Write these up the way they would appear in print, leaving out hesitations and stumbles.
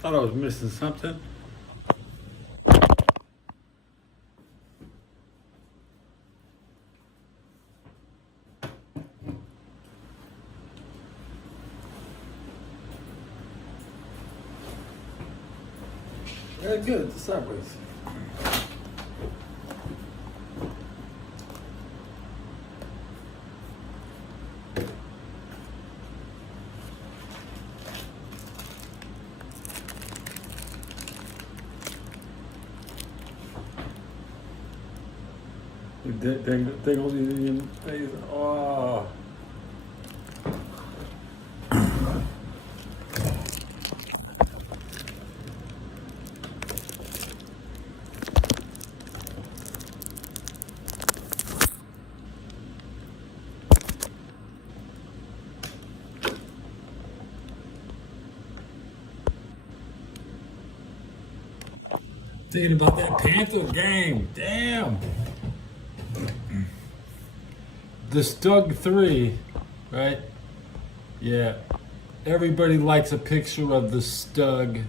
Thought I was missing something. Very good, the sideways. They don't even say, oh. Thinking about that Panther game, damn. The Stug 3, right? Yeah. Everybody likes a picture of the Stug.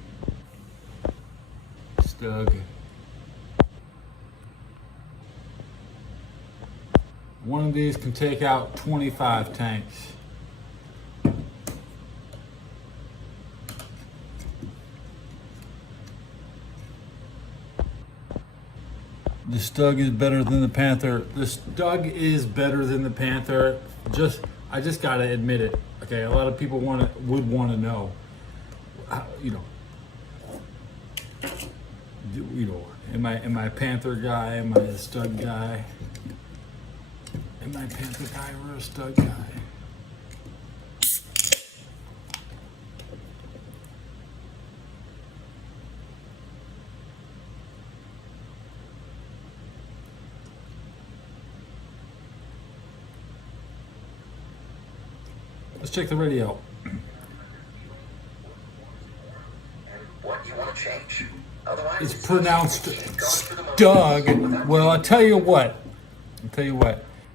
One of these can take out 25 tanks. The Stug is better than the Panther. The Stug is better than the Panther. I just gotta admit it. Okay, a lot of people would want to know. Am I a Panther guy? Am I a Stug guy? Am I a Panther guy or a Stug guy? Let's check the radio. What you want to change? Otherwise, It's pronounced Stug. Well, I'll tell you what.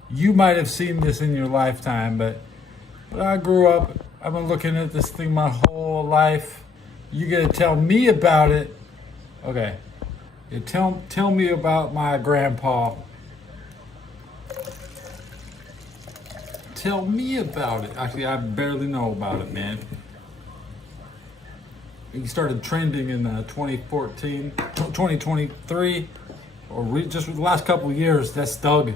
You might have seen this in your lifetime, but I grew up, I've been looking at this thing my whole life. You gotta tell me about it. Okay. Tell me about my grandpa. Tell me about it. Actually, I barely know about it, man. He started trending in 2014, 2023, or just the last couple of years. That's Stug.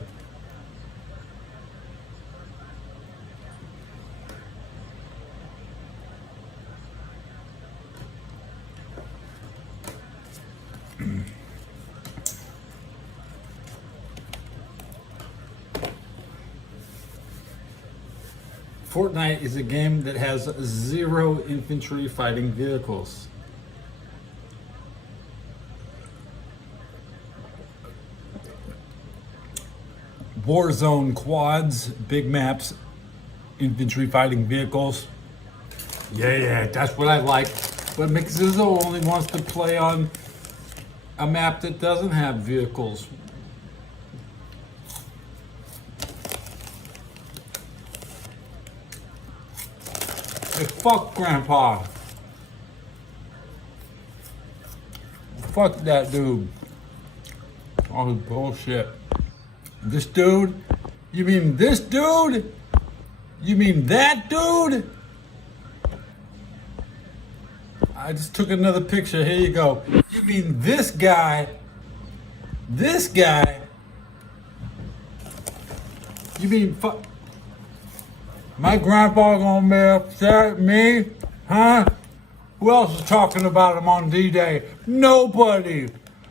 Fortnite is a game that has 0 infantry fighting vehicles. Warzone quads, big maps, infantry fighting vehicles. Yeah, that's what I like. But Mixizzo only wants to play on a map that doesn't have vehicles. Hey, fuck Grandpa. Fuck that dude. All his bullshit. This dude? You mean this dude? You mean that dude? I just took another picture. Here you go. You mean this guy? This guy? You mean fuck? My grandpa gonna be upset at me? Huh? Who else is talking about him on D-Day? Nobody.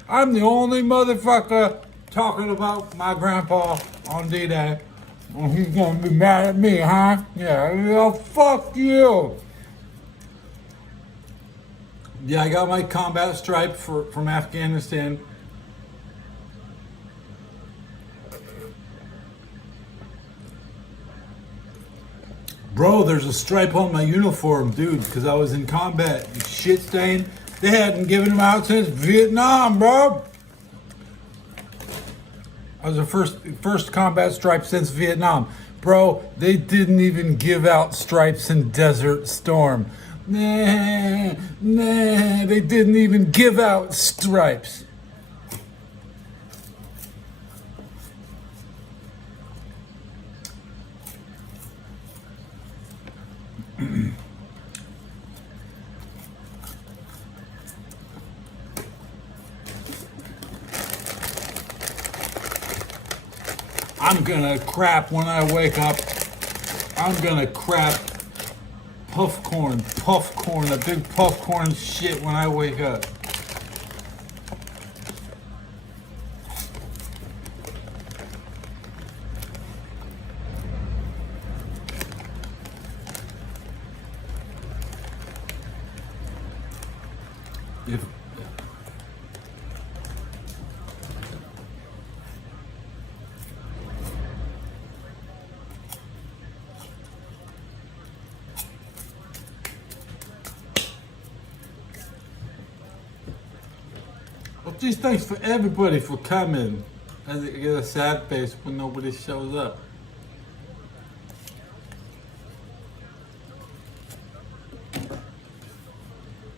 I'm the only motherfucker talking about my grandpa on D-Day. And he's gonna be mad at me, huh? Yeah, fuck you. Yeah, I got my combat stripe from Afghanistan. Bro, there's a stripe on my uniform, dude, because I was in combat. Shit stain. They hadn't given them out since Vietnam, bro. I was the first combat stripe since Vietnam. Bro, they didn't even give out stripes in Desert Storm. Nah, they didn't even give out stripes. I'm gonna crap when I wake up. I'm gonna crap puffcorn, a big puffcorn shit when I wake up. If Well, geez, thanks for everybody for coming. I get a sad face when nobody shows up.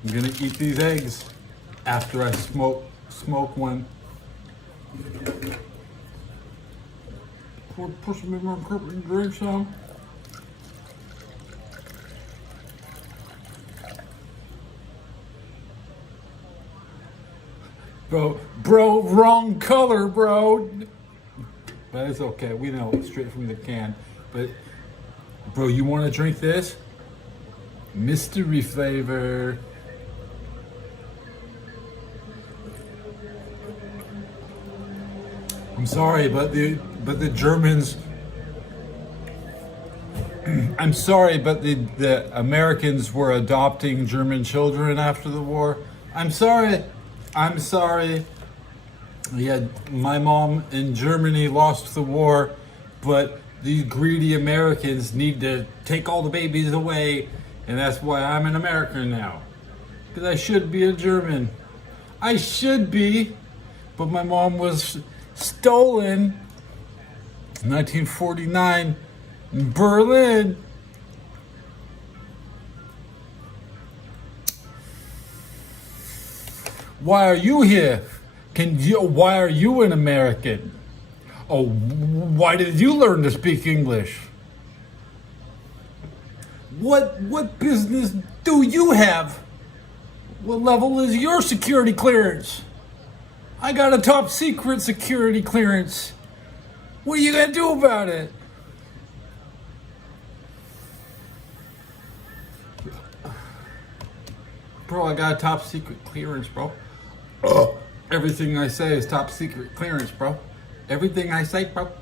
I'm gonna eat these eggs after I smoke one. Push me my cup and drink some. Bro, wrong color, bro. But it's okay. We know it's straight from the can. But, bro, you want to drink this? Mystery flavor. I'm sorry, but the Germans. I'm sorry, but the Americans were adopting German children after the war. I'm sorry. Yeah, my mom in Germany lost the war, but these greedy Americans need to take all the babies away, and that's why I'm an American now. Because I should be a German. I should be, but my mom was stolen in 1949 in Berlin. Why are you here? Why are you an American? Oh, why did you learn to speak English? What business do you have? What level is your security clearance? I got a top secret security clearance. What are you gonna do about it? Bro, I got a top secret clearance, bro. Everything I say is top secret clearance, bro. Everything I say, bro.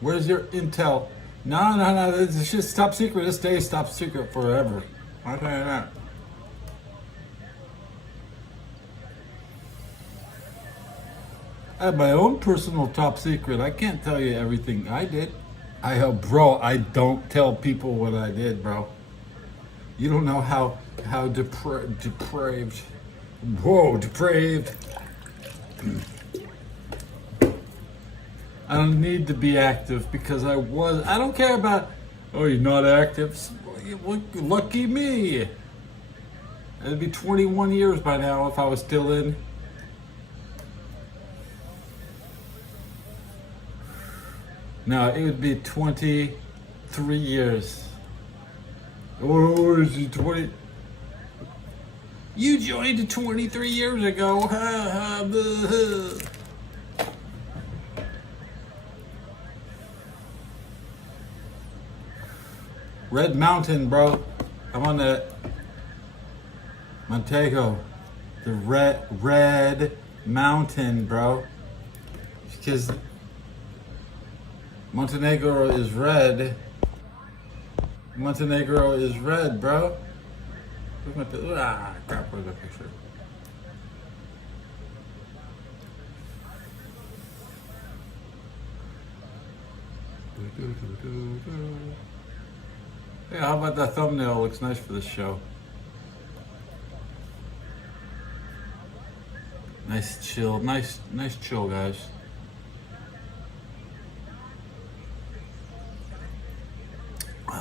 Where's your intel? No. This shit's top secret. This stays top secret forever. I'll tell you that. I have my own personal top secret. I can't tell you everything I did. Bro, I don't tell people what I did, bro. You don't know how depraved. Whoa, depraved. I don't need to be active because I don't care about, oh, you're not active? Lucky me. It'd be 21 years by now if I was still in. No, it would be 23 years. Or is it 20? You joined 23 years ago. Ha ha. Red Mountain, bro. I'm on the Montego. The red mountain, bro. Because Montenegro is red. Montenegro is red, bro. Crap, where's that picture? Hey, how about that thumbnail? Looks nice for this show. Nice chill, nice chill, guys.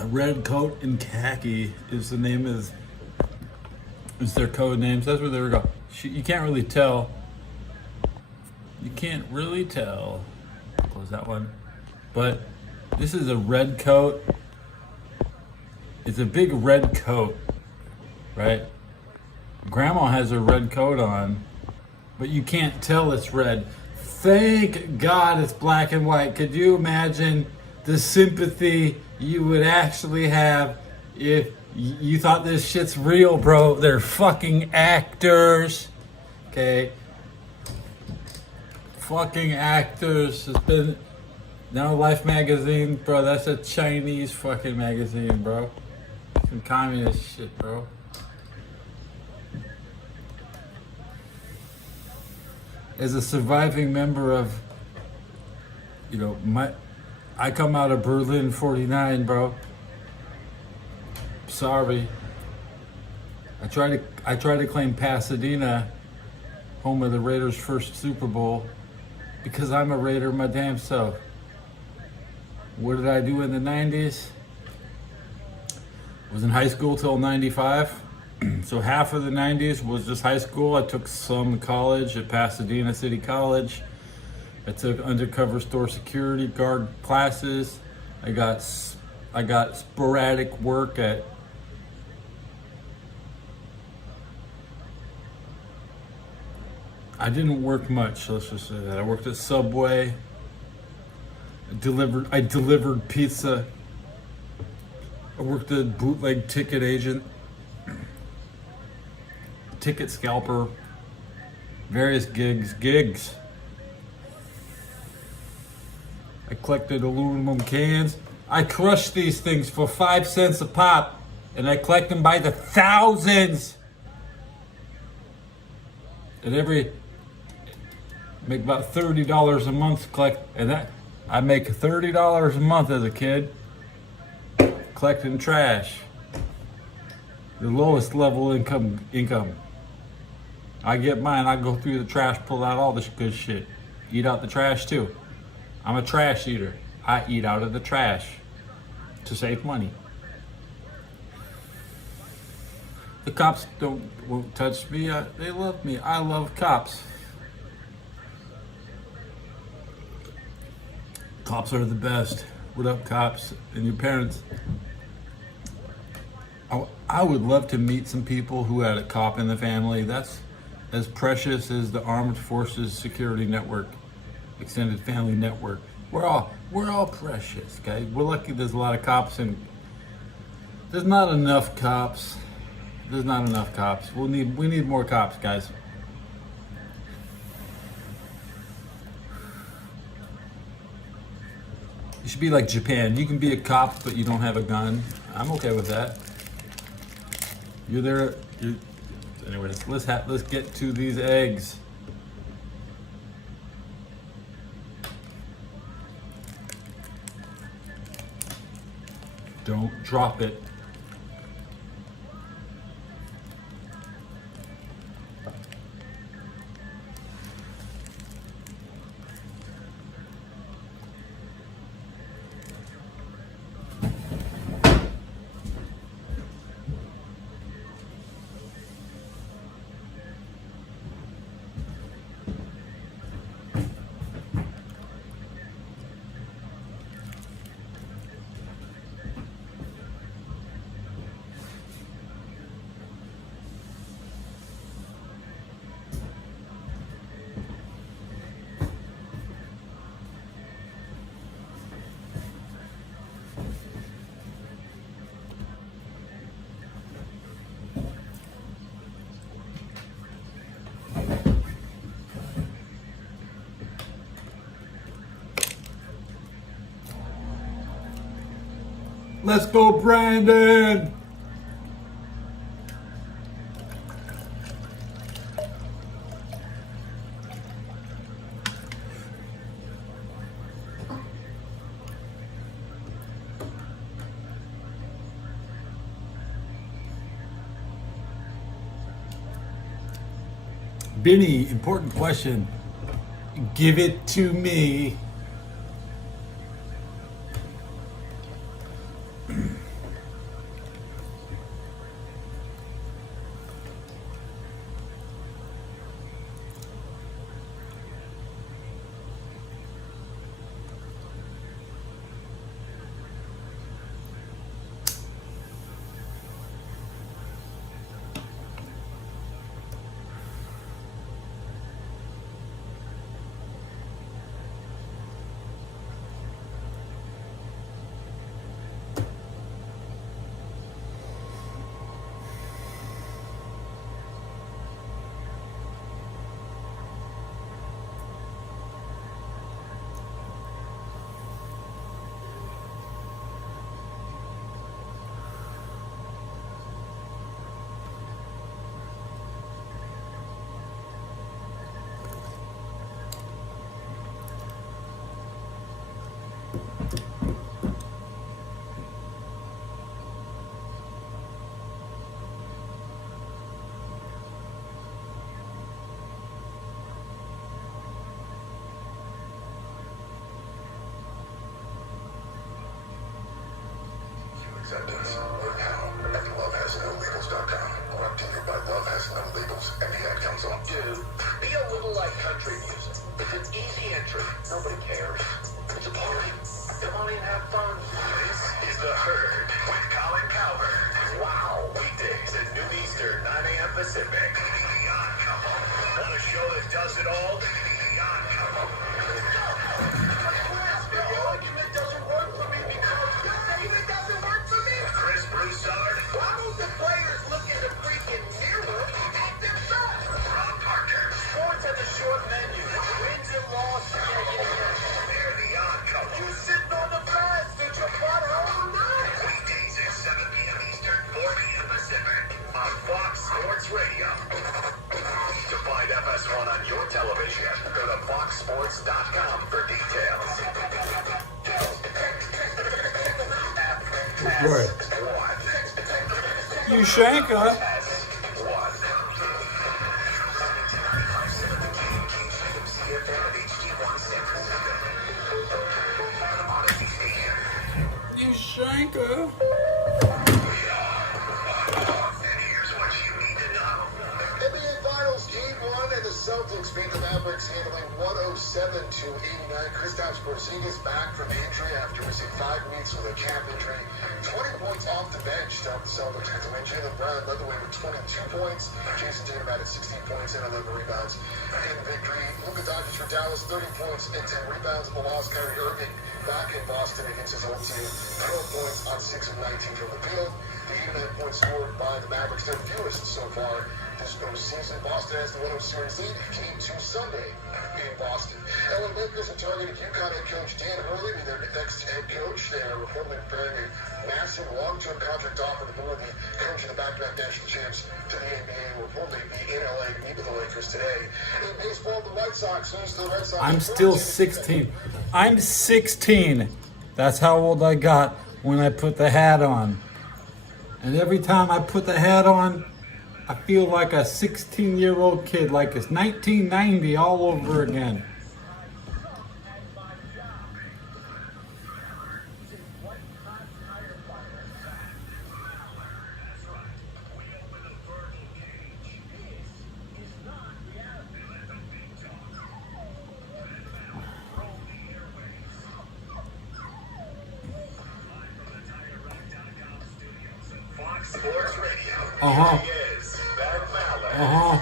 Red coat and khaki is the name is their code names. That's where they were going. You can't really tell. You can't really tell. Close that one. But this is a red coat. It's a big red coat, right? Grandma has a red coat on, but you can't tell it's red. Thank God it's black and white. Could you imagine the sympathy you would actually have if you thought this shit's real, bro? They're fucking actors, okay? Fucking actors. It's been now Life magazine, bro. That's a Chinese fucking magazine, bro. Some communist shit, bro. As a surviving member of, I come out of Berlin '49, bro. Sorry. I try to claim Pasadena, home of the Raiders' first Super Bowl, because I'm a Raider my damn self. What did I do in the 90s? I was in high school till 95. So half of the 90s was just high school. I took some college at Pasadena City College. I took undercover store security guard classes. I got sporadic work at I didn't work much, let's just say that. I worked at Subway. I delivered pizza. I worked at bootleg ticket agent, ticket scalper, various gigs. I collected aluminum cans. I crushed these things for 5 cents a pop, and I collect them by the thousands. And make about $30 a month to collect, and I make $30 a month as a kid collecting trash. The lowest level income. I get mine. I go through the trash, pull out all this good shit, eat out the trash too. I'm a trash eater. I eat out of the trash to save money. The cops won't touch me. They love me. I love cops. Cops are the best. What up, cops and your parents? I would love to meet some people who had a cop in the family. That's as precious as the Armed Forces Security Network, Extended Family Network. We're all precious, okay? We're lucky there's a lot of cops, and there's not enough cops. There's not enough cops. We need more cops, guys. You should be like Japan. You can be a cop, but you don't have a gun. I'm okay with that. You're there. Anyways, let's get to these eggs. Don't drop it. Let's go, Brandon! Benny, important question. Give it to me. acceptance. Learn how at lovehasnolabels.com or updated by Love Has No Labels and the Ad Council. Dude, be a little like country music. It's an easy entry. Nobody cares. It's a party. Come on and have fun. This is The Herd with Colin Cowherd. Wow. Weekdays at noon Eastern, 9 a.m. Pacific. The Odd Couple. Want a show that does it all? The Odd Couple. The argument doesn't work for me because the argument doesn't work for me. Chris Broussard. Why don't the players look in the freaking mirror at themselves? Rob Parker. Sports has a short menu. Wins and losses. They're the Odd Couple. You sitting on the fence, get your butt all night. Weekdays at 7 p.m. Eastern, 4 p.m. Pacific on Fox Sports Radio. To find FS1 on your television, go to foxsports.com for details. Right. You shanker. You shanker. NBA Finals Game 1 and the Celtics beat the Mavericks handling 107-89. Kristaps Porzingis back from injury after missing 5 weeks with a calf injury. 20 points off the bench to help the Celtics get the win. Jaylen Brown led the way with 22 points. Jason Tatum added 16 points and 11 rebounds in the victory. Luka Doncic for Dallas, 30 points and 10 rebounds in the loss. Kyrie Irving back in Boston against his old team. 12 points on 6 of 19 from the field. The 89 points scored by the Mavericks, their fewest so far this postseason. Boston has the 1-0 series lead. Game 2 Sunday in Boston. LA Lakers have targeted UConn head coach Dan Hurley to their next head coach. They are reportedly preparing a massive long-term contract offer to lure the coach of the back-to-back national champs to the NBA. Reportedly be in LA to meet with the Lakers today. In baseball, the White Sox lose to the Red Sox. I'm still 16. I'm 16. That's how old I got when I put the hat on. And every time I put the hat on, I feel like a 16-year-old kid, like it's 1990 all over again. Sports Radio. Uh-huh. Here he is, Ben Maller. Uh-huh.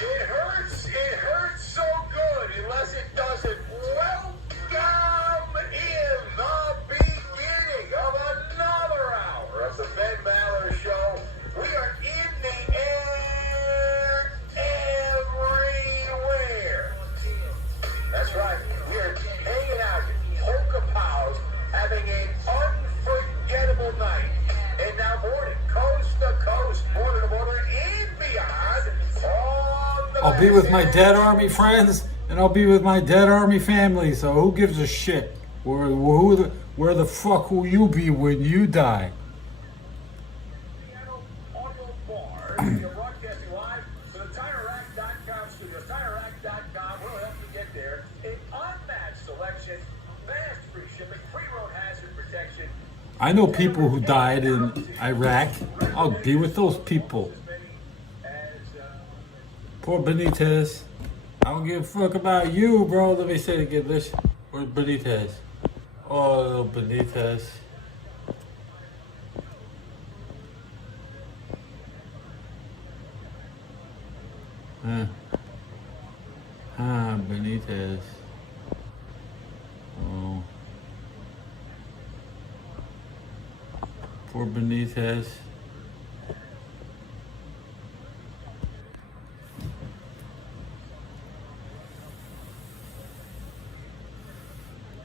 It hurts so good unless it doesn't. Welcome in the beginning of another hour of the Ben Maller Show. We are in the air everywhere. That's right. We are hanging out at Polka Pals, having an unforgettable night. And now morning, coast to coast, border to border, and beyond. On the I'll be with my dead Army friends, and I'll be with my dead Army family, so who gives a shit? Where the fuck will you be when you die? Audio Bar. We are broadcasting live from the TireRack.com studios. TireRack.com will help you get there. An unmatched selection, fast free shipping, free road hazard protection. I know people who died in Iraq. I'll be with those people. Poor Benitez. I don't give a fuck about you, bro. Let me say it again. Listen. Where's Benitez? Oh, little Benitez. Benitez. Oh. Poor Benitez.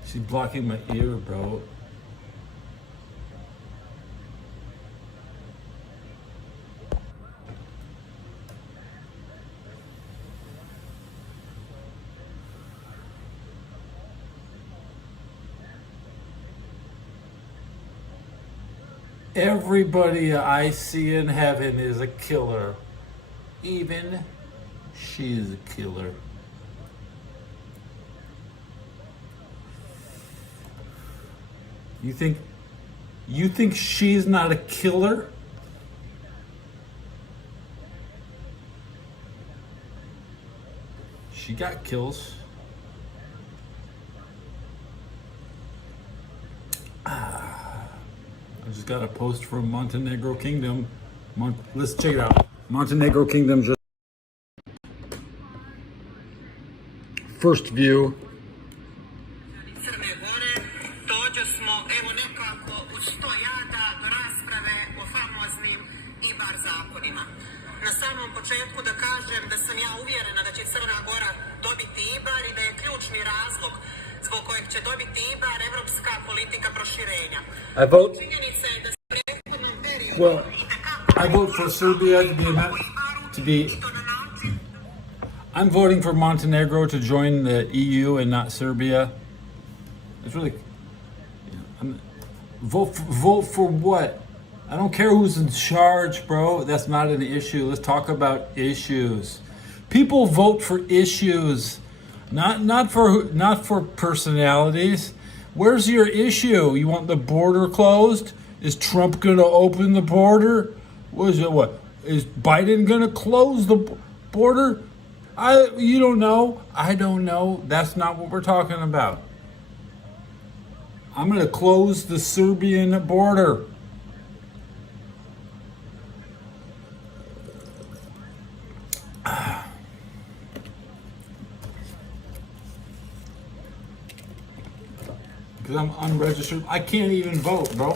She's blocking my ear, bro. Everybody I see in heaven is a killer. Even she is a killer. You think she's not a killer? She got kills. I just got a post from Montenegro Kingdom. Let's check it out. Montenegro Kingdom just first view. Dođo smo, evo nekako od 100 jada do rasprave o famoznim IBAR zakonima. Na samom početku da kažem da sam ja uvjerena da će Crna Gora dobiti IBAR i da je ključni razlog zbog kojeg će dobiti IBAR evropska politika proširenja. Činjenica je da se u prethodnom periodu Well, I vote for Serbia to be. I'm voting for Montenegro to join the EU and not Serbia. It's really. Vote for what? I don't care who's in charge, bro. That's not an issue. Let's talk about issues. People vote for issues, not for personalities. Where's your issue? You want the border closed? Is Trump going to open the border? What? Is Biden going to close the border? You don't know. I don't know. That's not what we're talking about. I'm going to close the Serbian border. Because I'm unregistered. I can't even vote, bro.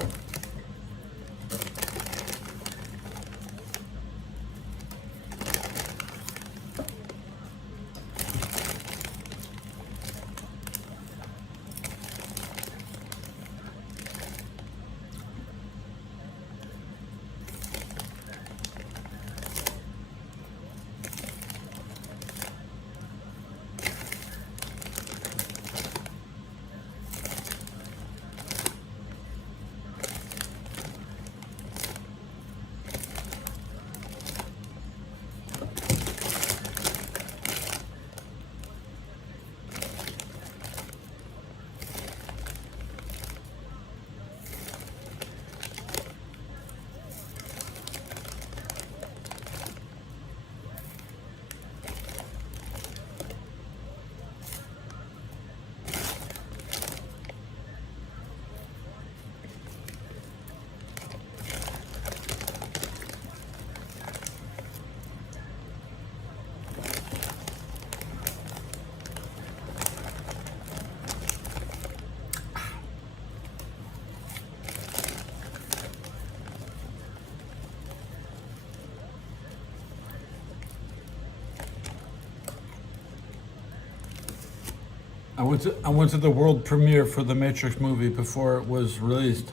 I went to the world premiere for the Matrix movie before it was released.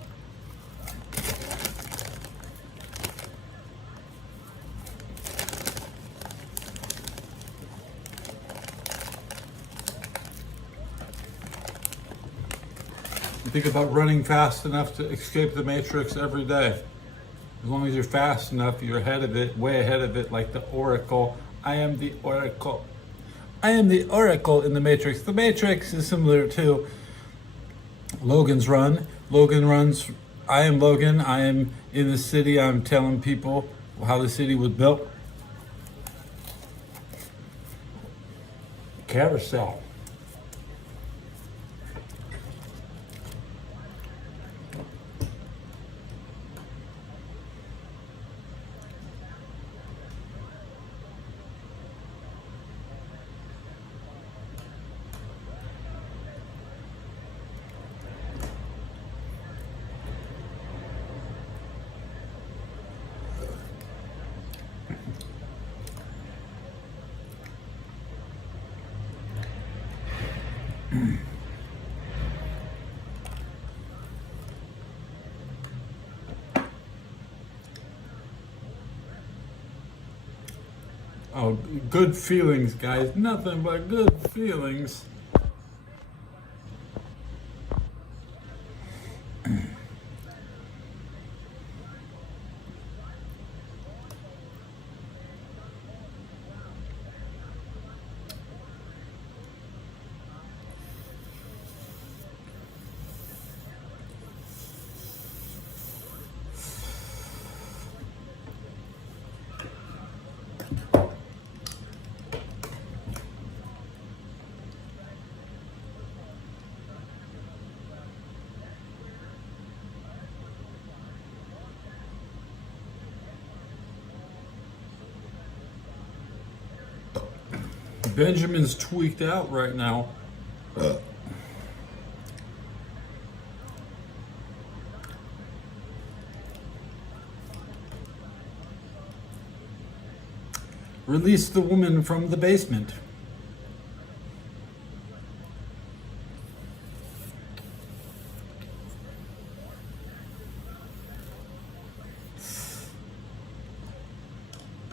You think about running fast enough to escape the Matrix every day. As long as you're fast enough, you're ahead of it, way ahead of it, like the Oracle. I am the Oracle. I am the Oracle in the Matrix. The Matrix is similar to Logan's Run. Logan runs, I am Logan. I am in the city. I'm telling people how the city was built. Carousel. Oh, good feelings, guys. Nothing but good feelings. Benjamin's tweaked out right now. Release the woman from the basement.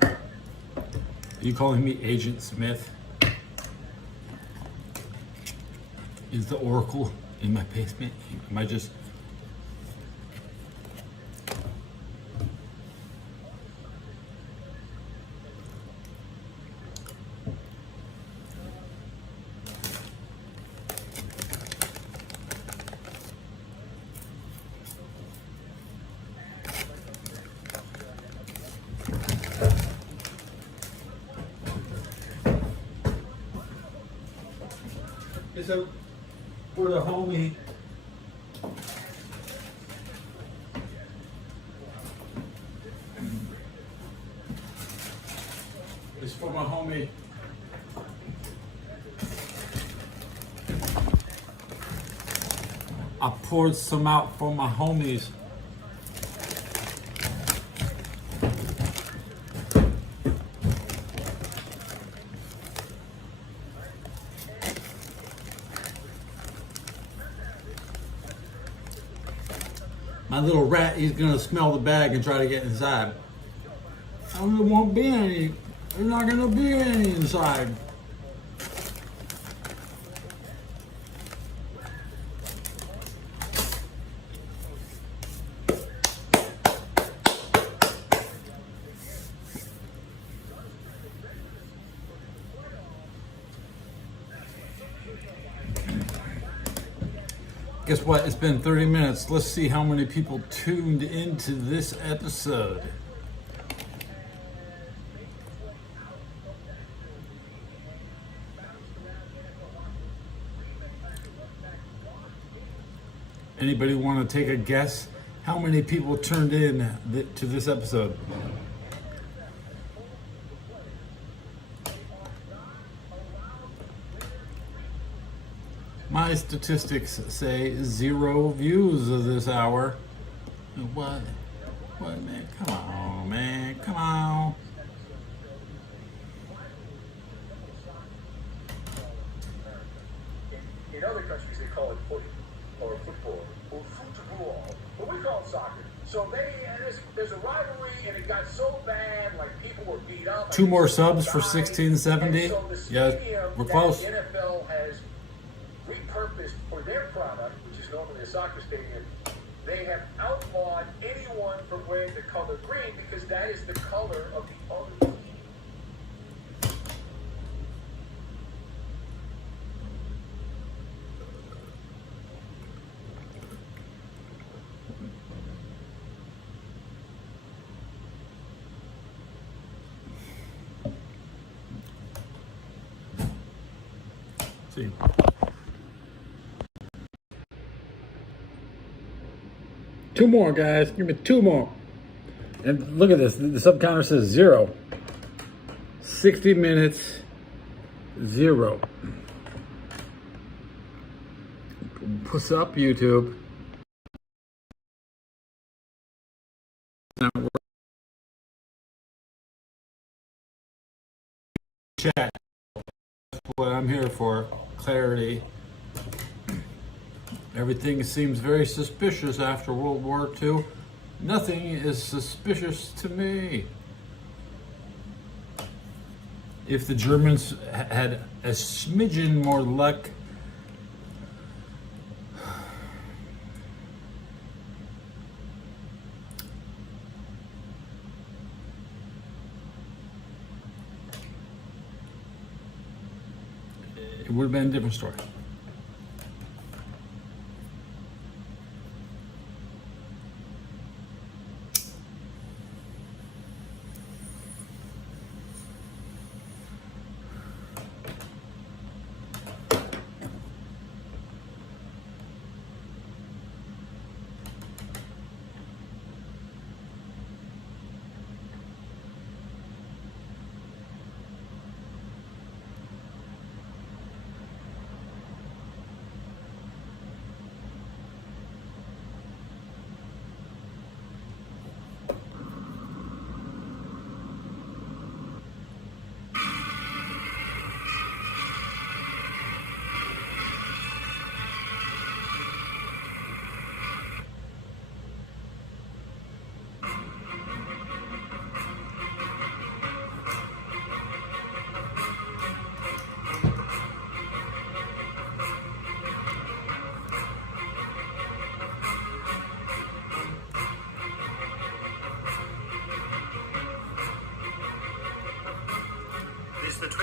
Are you calling me Agent Smith? Is the Oracle in my basement? Am I just... Is it for the homie? It's for my homie. I poured some out for my homies. My little rat, he's gonna smell the bag and try to get inside. There won't be any. There's not gonna be any inside. Guess what? It's been 30 minutes. Let's see how many people tuned into this episode. Anybody want to take a guess how many people turned in to this episode? My statistics say 0 views of this hour. What? What, man? Come on, man. Come on. In other countries, they call it footy or football or football, but we call it soccer. So there's a rivalry, and it got so bad, like people were beat up. 2 more subs for 1670. So Yeah, we're close. The NFL has repurposed for their product, which is normally a soccer stadium. They have outlawed anyone from wearing the color green because that is the color of the other team. See. Two more, guys. Give me 2 more. And look at this. The sub counter says 0. 60 minutes, 0. What's up, YouTube? Chat. That's what I'm here for. Clarity. Everything seems very suspicious after World War II. Nothing is suspicious to me. If the Germans had a smidgen more luck, it would have been a different story.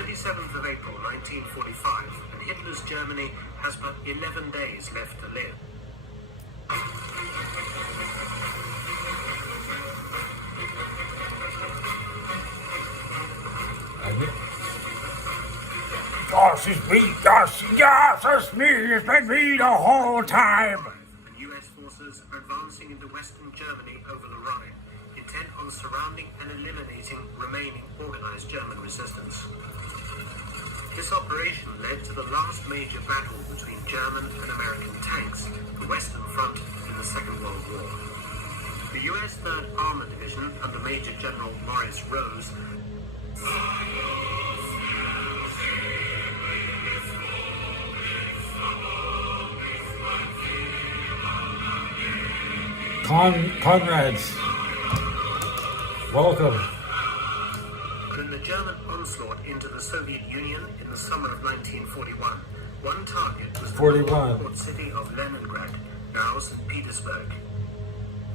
27th of April 1945, and Hitler's Germany has but 11 days left to live. Yes, it's me. Yes, it's me. It's been me the whole time. And US forces are advancing into Western Germany over the Rhine, intent on surrounding and eliminating remaining organized German resistance. This operation led to the last major battle between German and American tanks, the Western Front in the Second World War. The US 3rd Armored Division under Major General Maurice Rose Conrads, welcome. in the German onslaught into the Soviet Union in the summer of 1941. One target was the 41. port city of Leningrad, now St. Petersburg.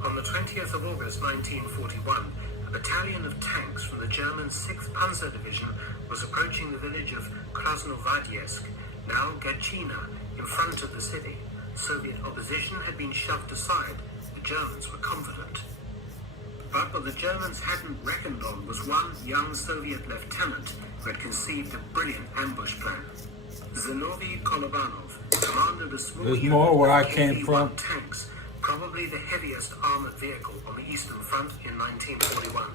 On the 20th of August 1941, a battalion of tanks from the German 6th Panzer Division was approaching the village of Krasnovodsk, now Gachina, in front of the city. Soviet opposition had been shoved aside. The Germans were confident. But what the Germans hadn't reckoned on was one young Soviet lieutenant who had conceived a brilliant ambush plan. Zinovy Kolobanov commanded a small There's unit more where I of came KV-1 from. tanks, probably the heaviest armored vehicle on the Eastern Front in 1941.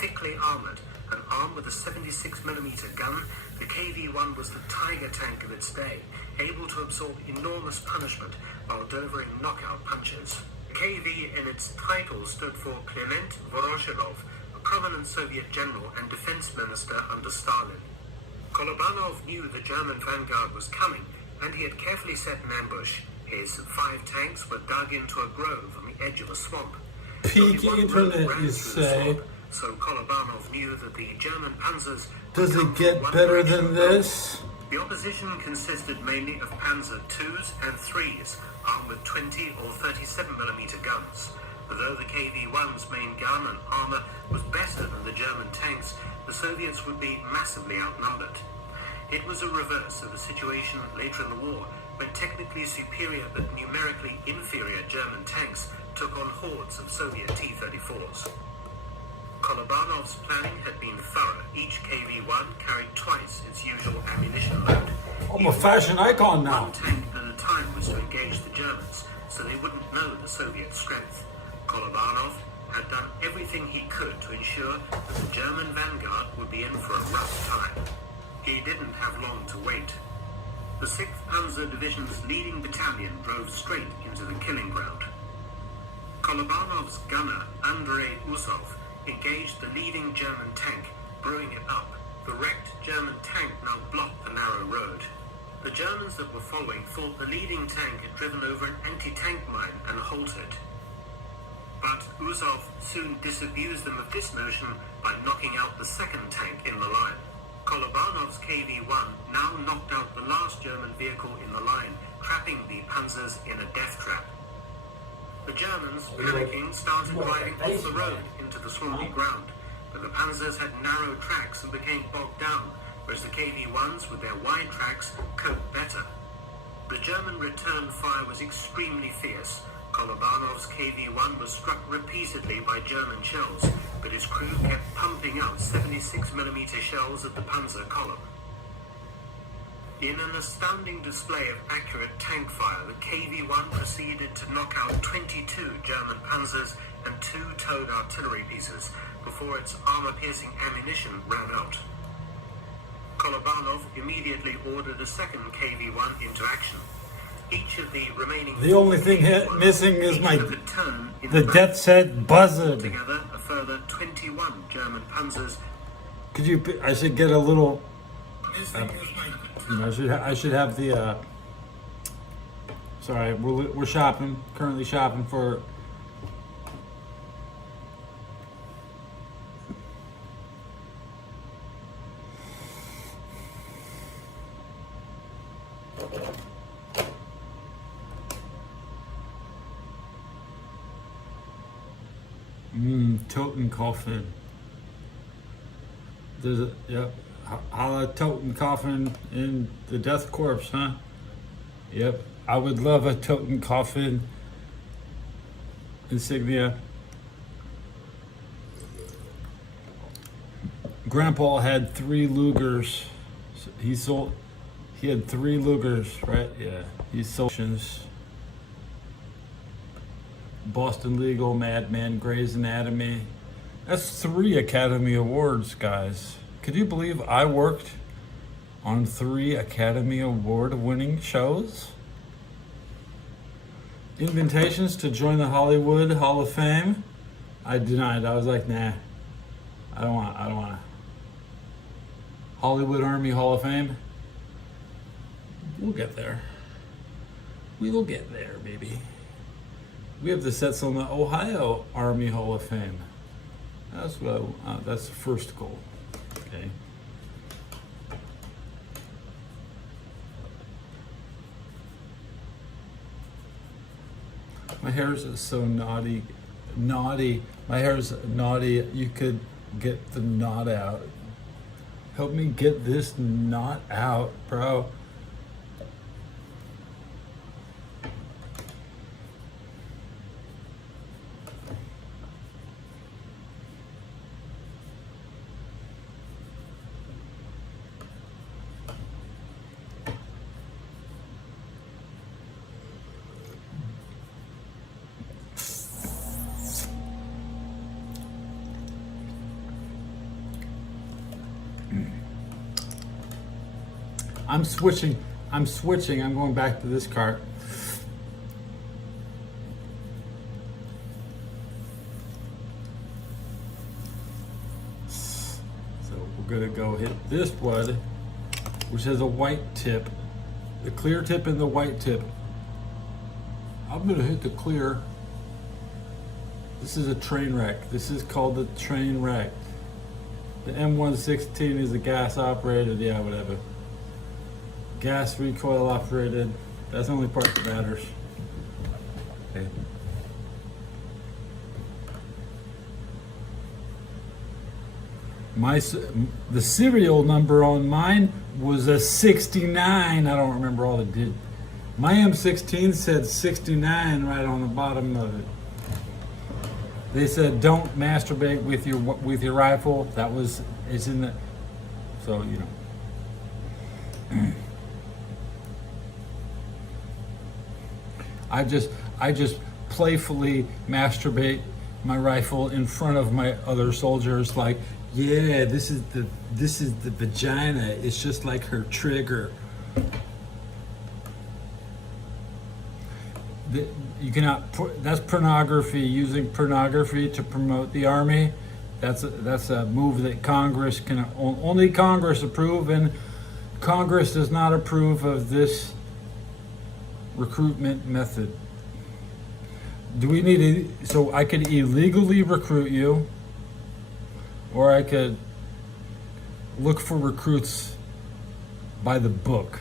Thickly armored and armed with a 76mm gun, the KV-1 was the tiger tank of its day, able to absorb enormous punishment while delivering knockout punches. The KV in its title stood for Clement Voroshilov, a prominent Soviet general and defense minister under Stalin. Kolobanov knew the German vanguard was coming, and he had carefully set an ambush. His 5 tanks were dug into a grove on the edge of a swamp. Peak Only one internet, road ran you through the say? swamp, so Kolobanov knew that the German panzers Does would come it get from one better direction than only. this? The opposition consisted mainly of Panzer IIs and IIIs, armed with 20 or 37mm guns. Although the KV-1's main gun and armor was better than the German tanks, the Soviets would be massively outnumbered. It was a reverse of the situation later in the war, when technically superior but numerically inferior German tanks took on hordes of Soviet T-34s. Kolobanov's planning had been thorough. Each KV-1 carried twice its usual ammunition load. I'm a fashion icon now. One tank at a time was to engage the Germans, so they wouldn't know the Soviet strength. Kolobanov had done everything he could to ensure that the German vanguard would be in for a rough time. He didn't have long to wait. The 6th Panzer Division's leading battalion drove straight into the killing ground. Kolobanov's gunner, Andrei Usov, engaged the leading German tank, brewing it up. The wrecked German tank now blocked the narrow road. The Germans that were following thought the leading tank had driven over an anti-tank mine and halted. But Usov soon disabused them of this notion by knocking out the second tank in the line. Kolobanov's KV-1 now knocked out the last German vehicle in the line, trapping the panzers in a death trap. The Germans, panicking, started riding off the road into the swampy ground, but the panzers had narrow tracks and became bogged down, whereas the KV-1s, with their wide tracks, coped better. The German return fire was extremely fierce. Kolobanov's KV-1 was struck repeatedly by German shells, but his crew kept pumping out 76mm shells at the panzer column. In an astounding display of accurate tank fire, the KV-1 proceeded to knock out 22 German panzers and 2 towed artillery pieces before its armor-piercing ammunition ran out. Kolobanov immediately ordered a second KV-1 into action. Each of the remaining... The only thing missing is the death set buzzard. Together, a further 21 German panzers... Could you... I should get a little... I should have the... Sorry, we're shopping. Currently shopping for... Tilton coffin. There's a... Yep. a la totem coffin in the Death Corps, huh? Yep, I would love a totem coffin insignia. Grandpa had 3 Lugers. He had 3 Lugers, right? Yeah, he sold Boston Legal, Mad Men, Grey's Anatomy. That's 3 Academy Awards, guys. Could you believe I worked on 3 Academy Award winning shows? Invitations to join the Hollywood Hall of Fame. I denied. I was like, nah, I don't want. Hollywood Army Hall of Fame. We'll get there. We will get there, baby. We have the sets on the Ohio Army Hall of Fame. That's the first goal. Okay. My hair is so naughty. My hair's naughty. You could get the knot out. Help me get this knot out, bro. I'm switching. I'm going back to this cart. So we're gonna go hit this blood, which has a white tip, the clear tip and the white tip. I'm gonna hit the clear. This is a train wreck. This is called the train wreck. The M116 is a gas operated, yeah, whatever. Gas recoil operated. That's the only part that matters. Okay. The serial number on mine was a 69. I don't remember all it did. My M16 said 69 right on the bottom of it. They said don't masturbate with your rifle. That was it's in the so you know. I just playfully masturbate my rifle in front of my other soldiers, like, yeah, this is the vagina. It's just like her trigger. You cannot. That's pornography. Using pornography to promote the army. That's a move that Congress can only Congress approve, and Congress does not approve of this recruitment method. Do we need to? So I could illegally recruit you, or I could look for recruits by the book.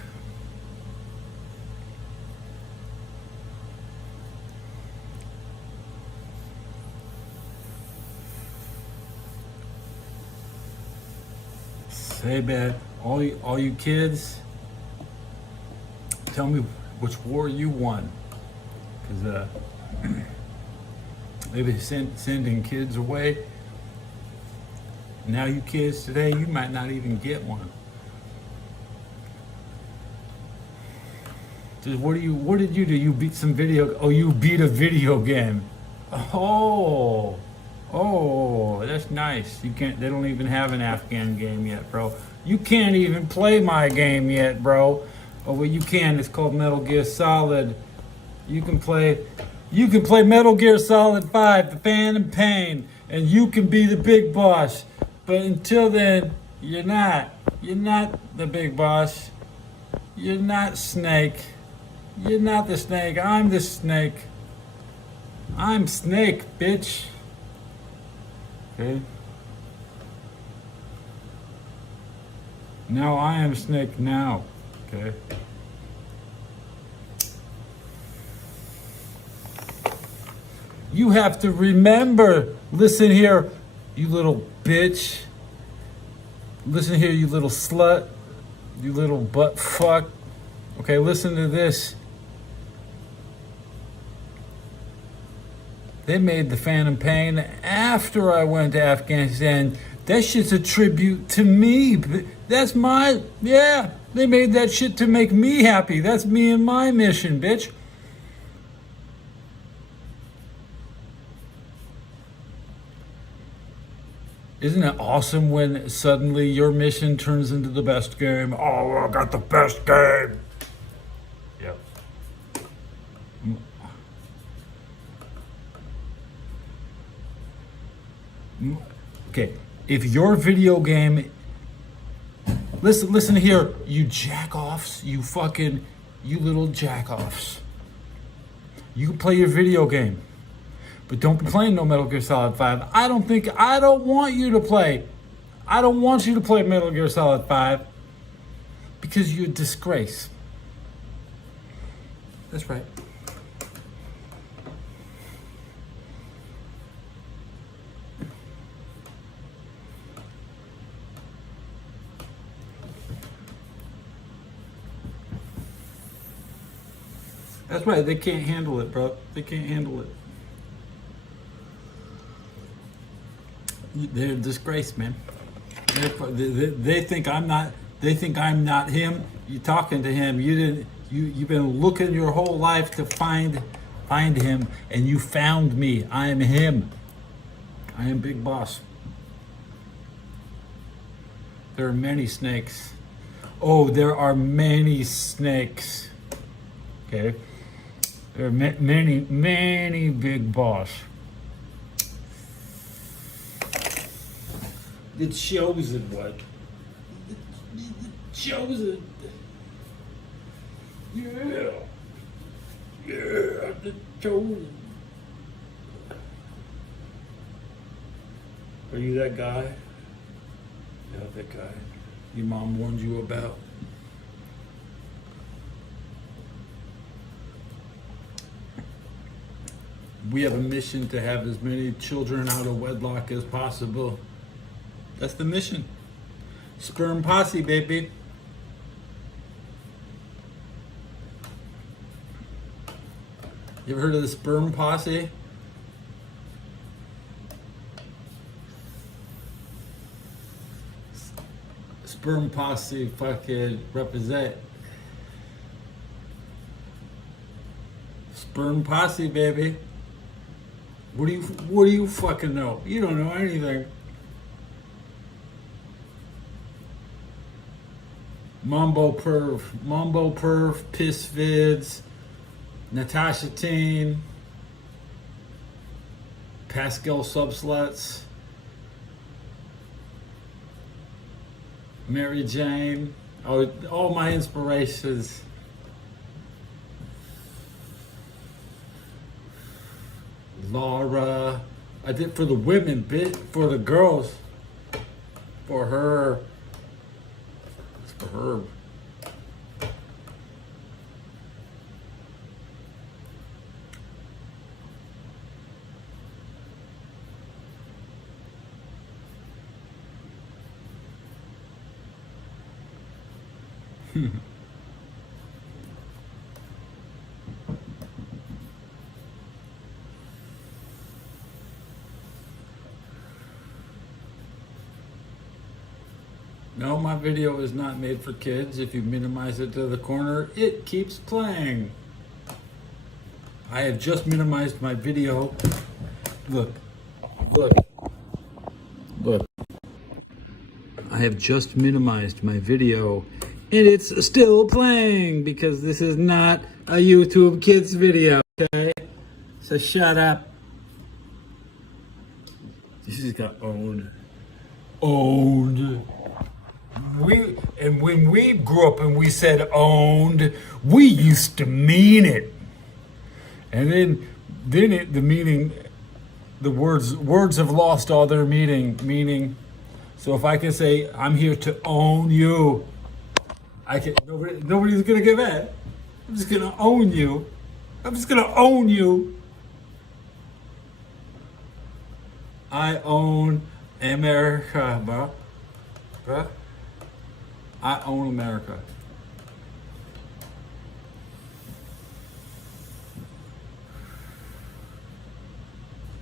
Hey man, all you kids, tell me which war you won, because maybe sending kids away. Now you kids today, you might not even get one. Just what did you do? You beat some video? Oh, you beat a video game. Oh, that's nice. You can't. They don't even have an Afghan game yet, bro. You can't even play my game yet, bro. Oh, well, you can. It's called Metal Gear Solid. You can play Metal Gear Solid 5, The Phantom Pain, and you can be the big boss. But until then, you're not. You're not the big boss. You're not Snake. You're not the Snake. I'm the Snake. I'm Snake, bitch. Okay. Now I am Snake now. Okay. You have to remember, listen here, you little bitch. Listen here, you little slut. You little butt fuck. Okay, listen to this. They made the Phantom Pain after I went to Afghanistan. That shit's a tribute to me. That's my, yeah, they made that shit to make me happy. That's me and my mission, bitch. Isn't it awesome when suddenly your mission turns into the best game? Oh, I got the best game. Yep. Okay, if your video game, listen here, you jack-offs, you little jack-offs. You can play your video game, but don't be playing no Metal Gear Solid 5. I don't want you to play Metal Gear Solid 5 because you're a disgrace. That's right. That's right, they can't handle it, bro. They can't handle it. They're a disgrace, man. They think I'm not him. You're talking to him. You've been looking your whole life to find him, and you found me. I am him. I am Big Boss. There are many snakes. Oh, there are many snakes. Okay. There are many Big Boss. The chosen one. The chosen. Yeah. Yeah, the chosen. Are you that guy? Yeah, that guy your mom warned you about. We have a mission to have as many children out of wedlock as possible. That's the mission. Sperm posse, baby. You ever heard of the sperm posse? Sperm posse fucking represent. Sperm posse, baby. What do you fucking know? You don't know anything. Mambo Perv, Piss Vids, Natasha Teen, Pascal Subsluts, Mary Jane. Oh, all my inspirations. Laura. I did for the women, bit for the girls. For her. It's for her. No, my video is not made for kids. If you minimize it to the corner, it keeps playing. I have just minimized my video. Look. I have just minimized my video and it's still playing because this is not a YouTube Kids video, okay? So shut up. This has got owned. And when we grew up and we said owned, we used to mean it. And then the meaning, the words have lost all their meaning. So if I can say, I'm here to own you, nobody's gonna get mad. I'm just gonna own you. I own America, bro. bruh. I own America.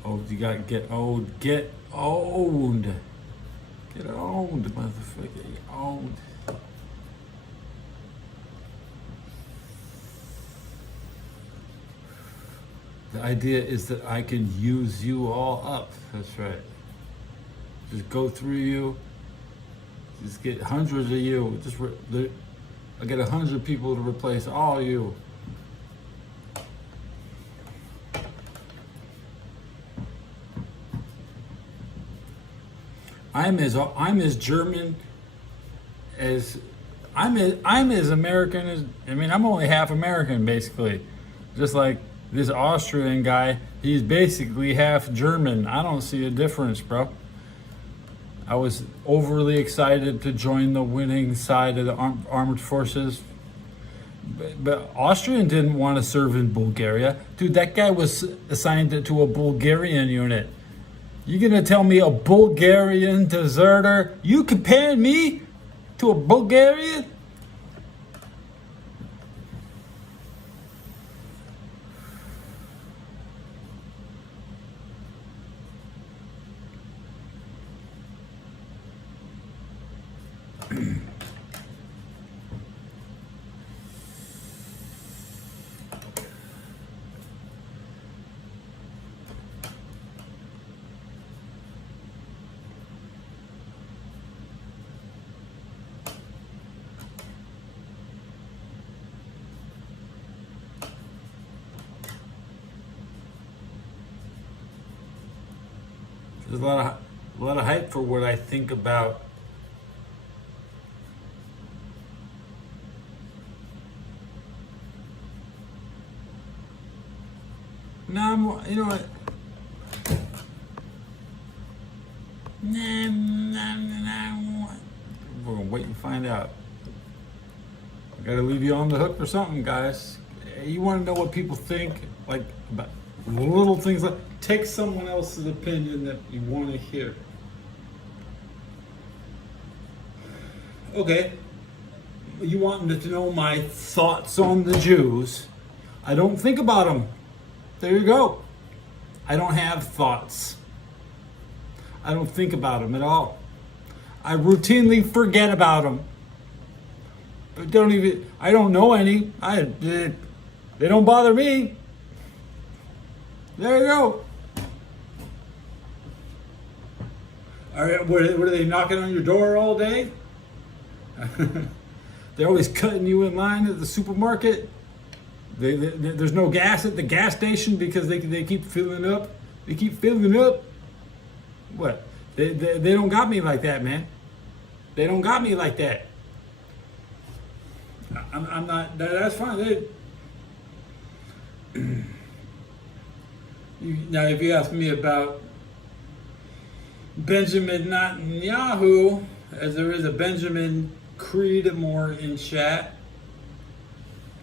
Oh, you gotta get owned. Get owned. Get owned, motherfucker. Get owned. The idea is that I can use you all up. That's right. Just go through you. Just get hundreds of you. I get 100 people to replace all you. I'm as German as I'm as American as, I mean, I'm only half American basically. Just like this Austrian guy, he's basically half German. I don't see a difference, bro. I was overly excited to join the winning side of the armed forces. But Austrian didn't want to serve in Bulgaria. Dude, that guy was assigned to a Bulgarian unit. You gonna tell me a Bulgarian deserter? You compare me to a Bulgarian? There's a lot of hype for what I think about you know what? We're gonna wait and find out. I gotta leave you on the hook for something, guys. You want to know what people think, like about little things like. Take someone else's opinion that you want to hear. Okay, you want to know my thoughts on the Jews. I don't think about them. There you go. I don't have thoughts. I don't think about them at all. I routinely forget about them. But I don't know any. They don't bother me. There you go. All right, what are they knocking on your door all day? They're always cutting you in line at the supermarket. There's no gas at the gas station because they keep filling up. They keep filling up. What? They don't got me like that, man. They don't got me like that. I'm not. That's fine. Now, if you ask me about Benjamin Netanyahu, as there is a Benjamin Creedmoor in chat,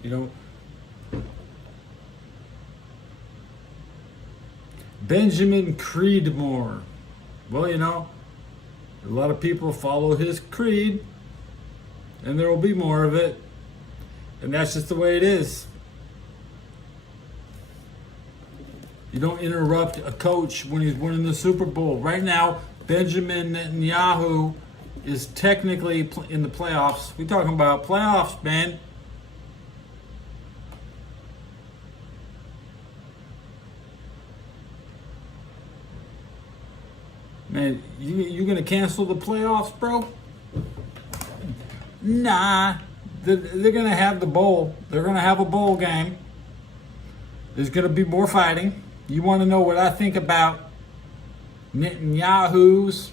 you know, Benjamin Creedmoor. Well, you know, a lot of people follow his creed, and there will be more of it, and that's just the way it is. You don't interrupt a coach when he's winning the Super Bowl. Right now, Benjamin Netanyahu is technically in the playoffs. We're talking about playoffs, man. Man, you gonna cancel the playoffs, bro? Nah, they're gonna have the bowl. They're gonna have a bowl game. There's gonna be more fighting. You want to know what I think about Netanyahu's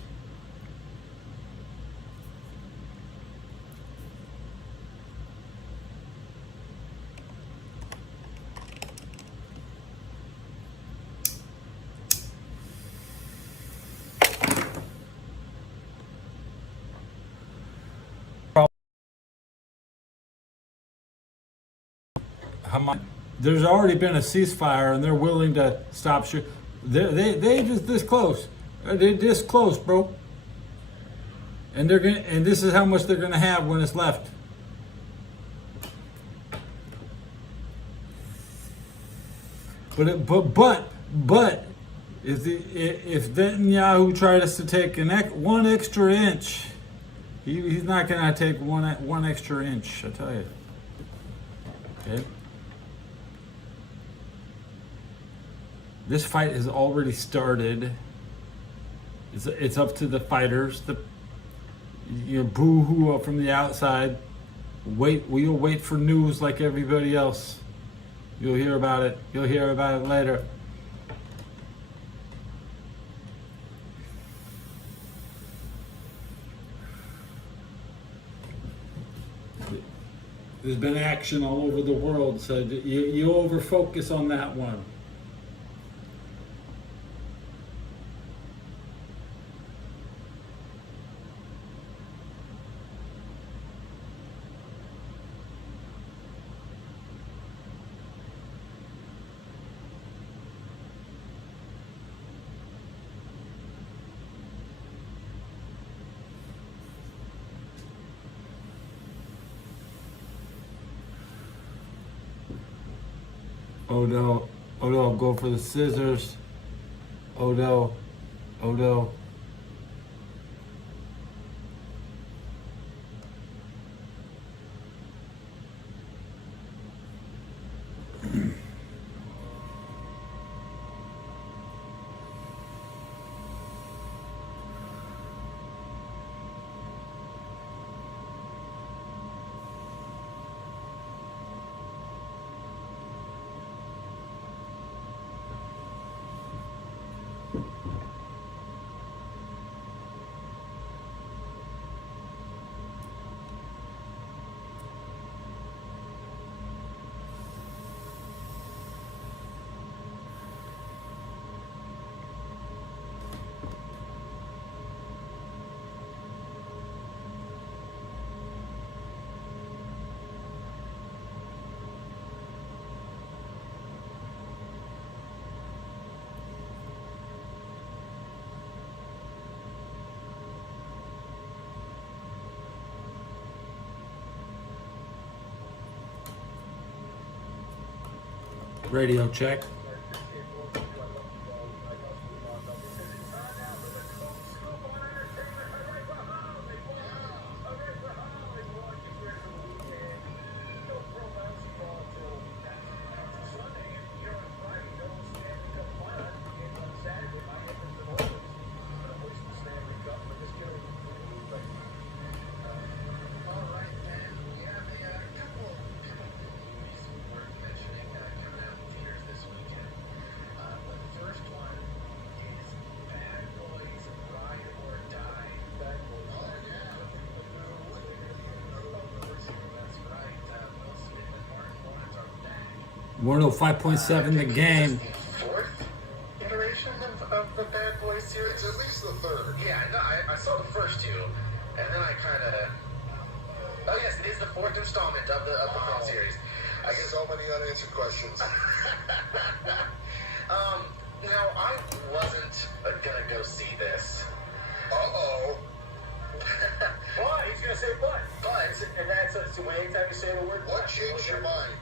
there's already been a ceasefire and they're willing to stop shooting. They just this close. They're this close, bro. And this is how much they're gonna have when it's left. But if Netanyahu tries to take one extra inch, he's not gonna take one extra inch. I tell you. Okay. This fight has already started. It's up to the fighters. Boo-hoo up from the outside. We'll wait for news like everybody else. You'll hear about it. You'll hear about it later. There's been action all over the world, so you over-focus on that one. Odell, go for the scissors. Odell. Radio check. Warno 5.7 the game. Fourth iteration of the Bad Boys series? It's at least the third. Yeah, no, I saw the first two, and then I kind of... Oh yes, it is the fourth installment of the film series. I guess so many unanswered questions. Now, I wasn't gonna go see this. Uh-oh. But, he's going to say but. And that's the way anytime you say the word but. What changed your mind?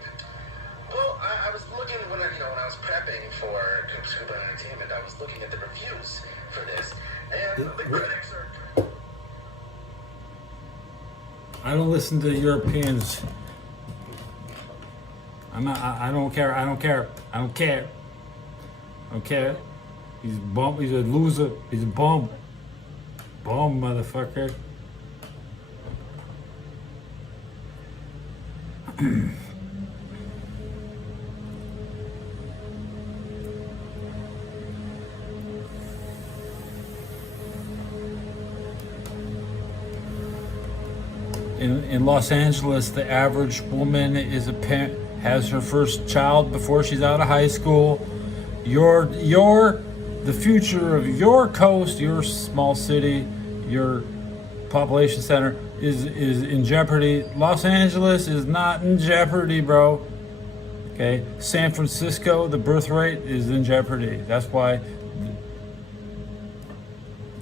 Well, I was looking when I was prepping for Scuba Entertainment. I was looking at the reviews for this, and the critics are. I don't listen to Europeans. I don't care. He's bum. He's a loser. He's a bum. Bum, motherfucker. In Los Angeles, the average woman is has her first child before she's out of high school. The future of your coast, your small city, your population center is in jeopardy. Los Angeles is not in jeopardy, bro. Okay, San Francisco, the birth rate is in jeopardy. That's why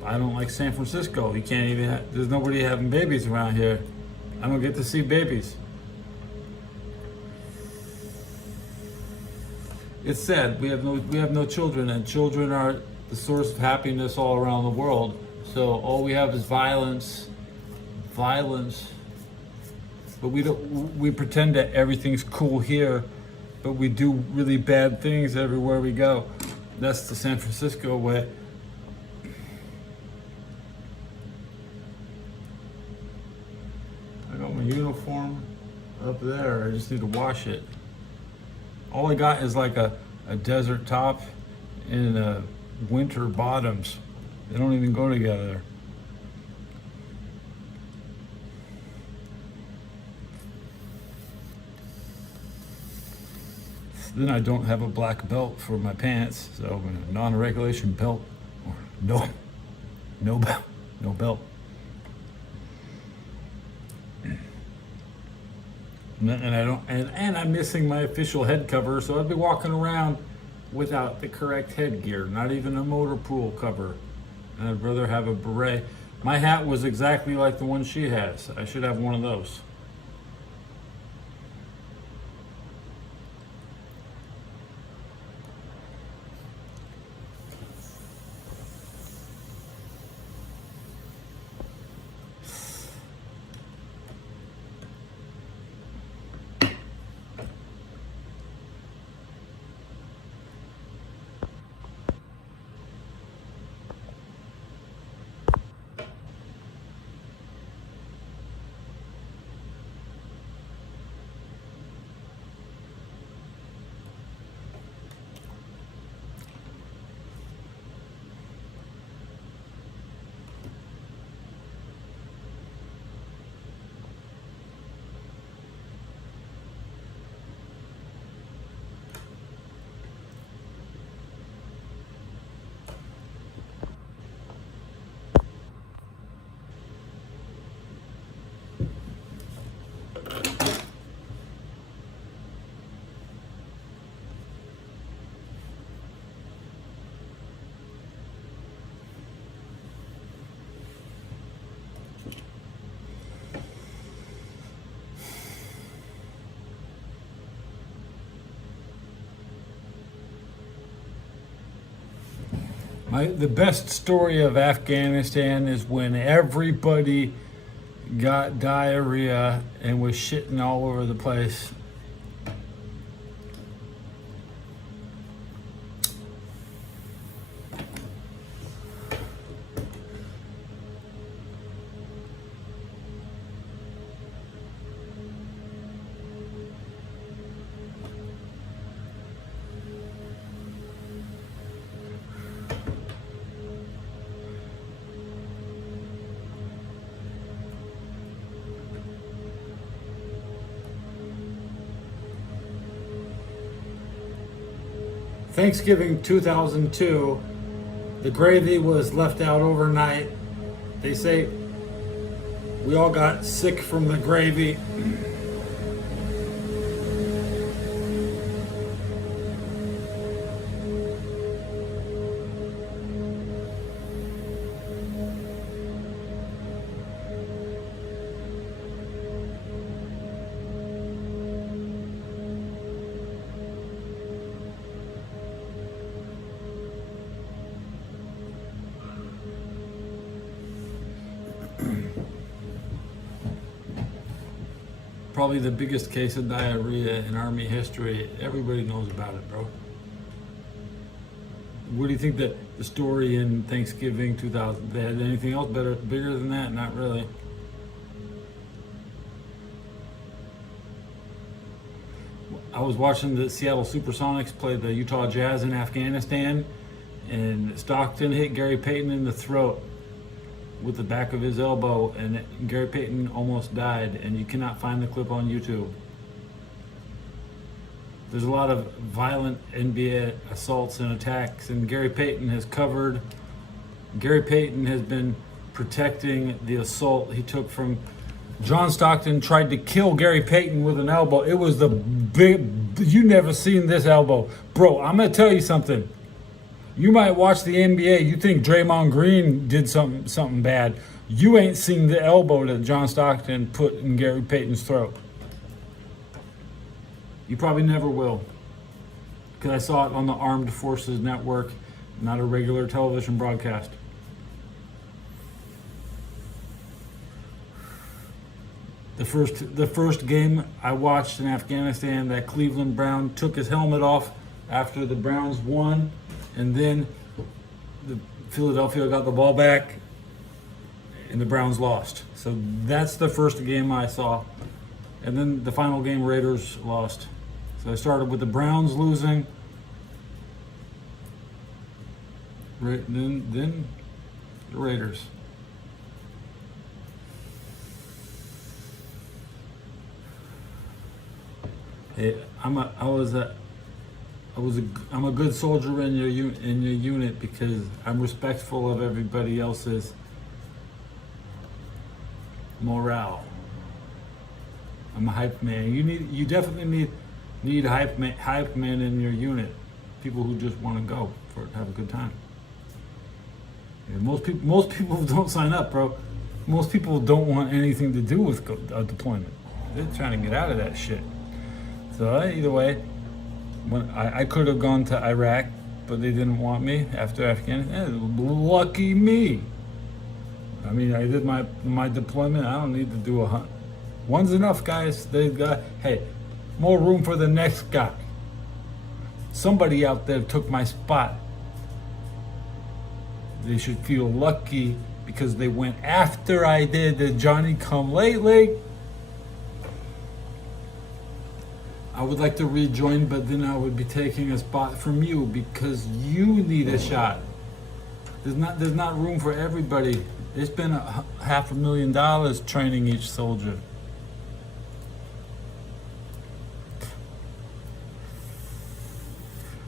I don't like San Francisco. You can't even there's nobody having babies around here. I don't get to see babies. It's sad. We have no children, and children are the source of happiness all around the world. So all we have is violence. But we pretend that everything's cool here, but we do really bad things everywhere we go. That's the San Francisco way. I got my uniform up there. I just need to wash it. All I got is like a desert top and winter bottoms. They don't even go together. Then I don't have a black belt for my pants, so a non-regulation belt, or no belt. And I'm missing my official head cover, so I'd be walking around without the correct headgear, not even a motor pool cover. And I'd rather have a beret. My hat was exactly like the one she has. I should have one of those. The best story of Afghanistan is when everybody got diarrhea and was shitting all over the place. Thanksgiving 2002, the gravy was left out overnight. They say we all got sick from the gravy. Probably the biggest case of diarrhea in Army history. Everybody knows about it, bro. What do you think that the story in Thanksgiving 2000, they had anything else bigger than that? Not really. I was watching the Seattle Supersonics play the Utah Jazz in Afghanistan, and Stockton hit Gary Payton in the throat with the back of his elbow, and Gary Payton almost died, and you cannot find the clip on YouTube. There's a lot of violent NBA assaults and attacks, and Gary Payton has been protecting the assault he took from John Stockton. Tried to kill Gary Payton with an elbow. It was the big, you never seen this elbow. Bro, I'm gonna tell you something. You might watch the NBA. You think Draymond Green did something bad. You ain't seen the elbow that John Stockton put in Gary Payton's throat. You probably never will. Because I saw it on the Armed Forces Network, not a regular television broadcast. The first game I watched in Afghanistan, that Cleveland Brown took his helmet off after the Browns won, and then the Philadelphia got the ball back, and the Browns lost. So that's the first game I saw. And then the final game, Raiders lost. So I started with the Browns losing, then the Raiders. Hey, I'm a good soldier in your unit because I'm respectful of everybody else's morale. I'm a hype man. You definitely need hype men in your unit. People who just want to go have a good time. Yeah, most people don't sign up, bro. Most people don't want anything to do with a deployment. They're trying to get out of that shit. So either way, when I could have gone to Iraq, but they didn't want me after Afghanistan. Lucky me. I mean, I did my deployment. I don't need to do a hunt. One's enough, guys. Hey, more room for the next guy. Somebody out there took my spot. They should feel lucky because they went after I did the Johnny come lately. I would like to rejoin, but then I would be taking a spot from you because you need a shot. There's not room for everybody. They spend $500,000 training each soldier.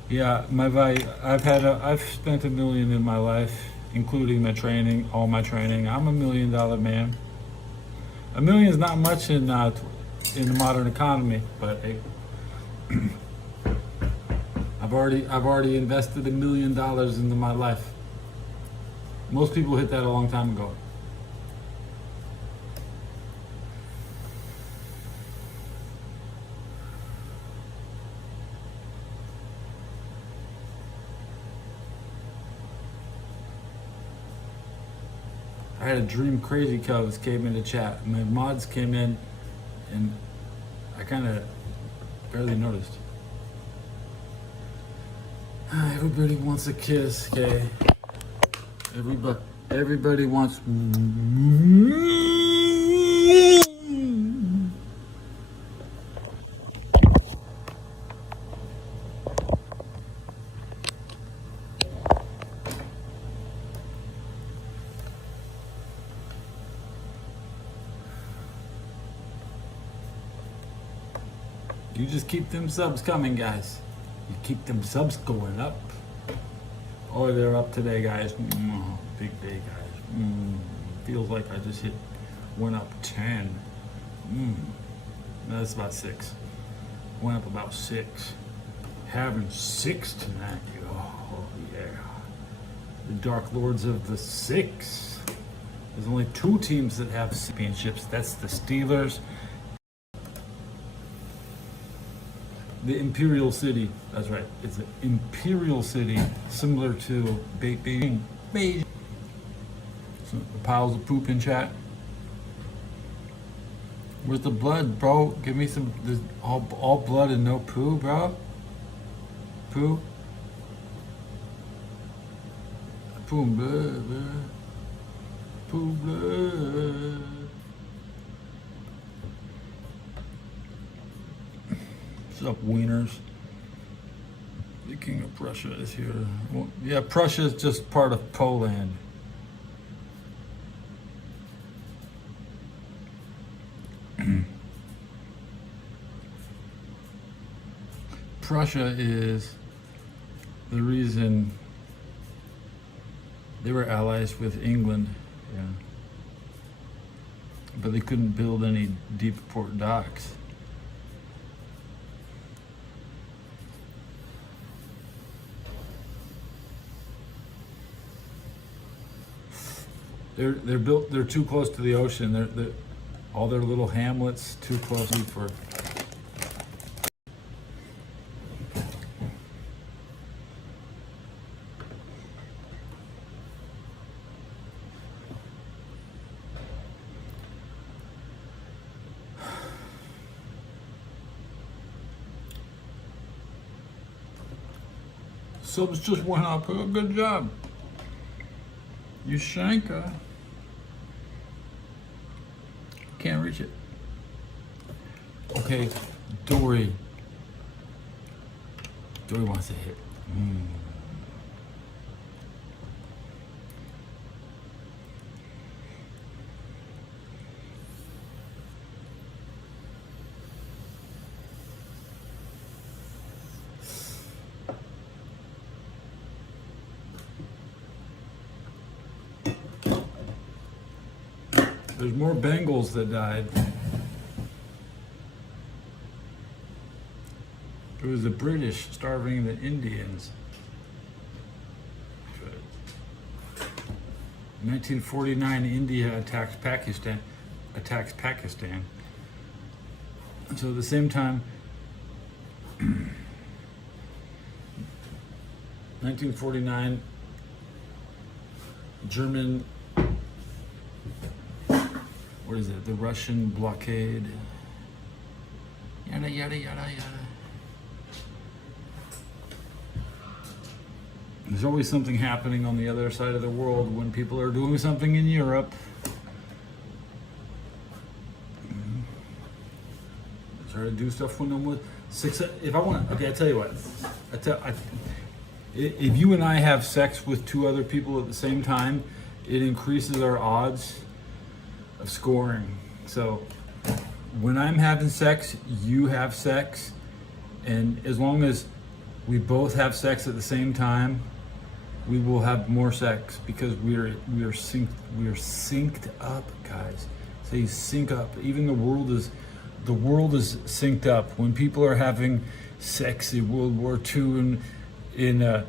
Yeah, I've spent $1 million in my life, including my training, all my training. I'm $1 million man. $1 million is not much in the modern economy, but I've already invested $1 million into my life. Most people hit that a long time ago. I had a dream Crazy Cubs came in the chat. My mods came in and I kind of barely noticed. Everybody wants a kiss, okay? Everybody wants. You just keep them subs coming, guys. You keep them subs going up. Oh, they're up today, guys. Big day, guys. Feels like I just went up 10. No, that's about 6. Went up about 6. Having 6 tonight. Oh, yeah. The Dark Lords of the 6. There's only 2 teams that have championships. That's the Steelers. The Imperial City, that's right. It's an Imperial City, similar to Beijing. Some piles of poop in chat. Where's the blood, bro? Give me some. There's all blood and no poo, bro. Poo. Poo and blood. Poo blood. What's up, wieners? The King of Prussia is here. Well, yeah, Prussia is just part of Poland. Prussia is the reason they were allies with England, yeah. But they couldn't build any deep port docks. They're built. They're too close to the ocean. They're all their little hamlets too close for. Subs just went up. Good job. Yushanka. Can't reach it. Okay, Dory. Dory wants to hit. There's more Bengals that died. It was the British starving the Indians. 1949, India attacks Pakistan. So at the same time, 1949, German. What is it? The Russian blockade. Yada, yada, yada, yada. There's always something happening on the other side of the world when people are doing something in Europe. Try to do stuff when I'm with success. If I want to, okay, I tell you what. If you and I have sex with two other people at the same time, it increases our odds of scoring. So when I'm having sex, you have sex, and as long as we both have sex at the same time, we will have more sex because we are synced up, guys. So you sync up. Even the world is synced up. When people are having sex in World War II in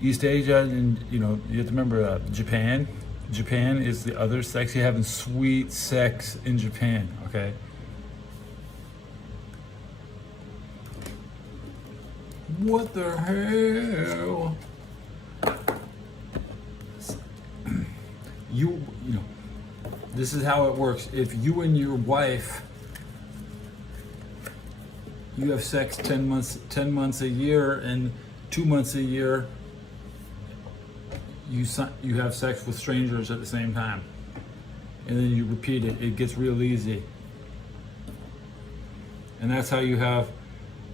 East Asia, and you have to remember Japan. Japan is the other sex. You're having sweet sex in Japan, okay? What the hell? You know, this is how it works. If you and your wife, you have sex 10 months a year, and 2 months a year, you have sex with strangers at the same time, and then you repeat it. It gets real easy, and that's how you have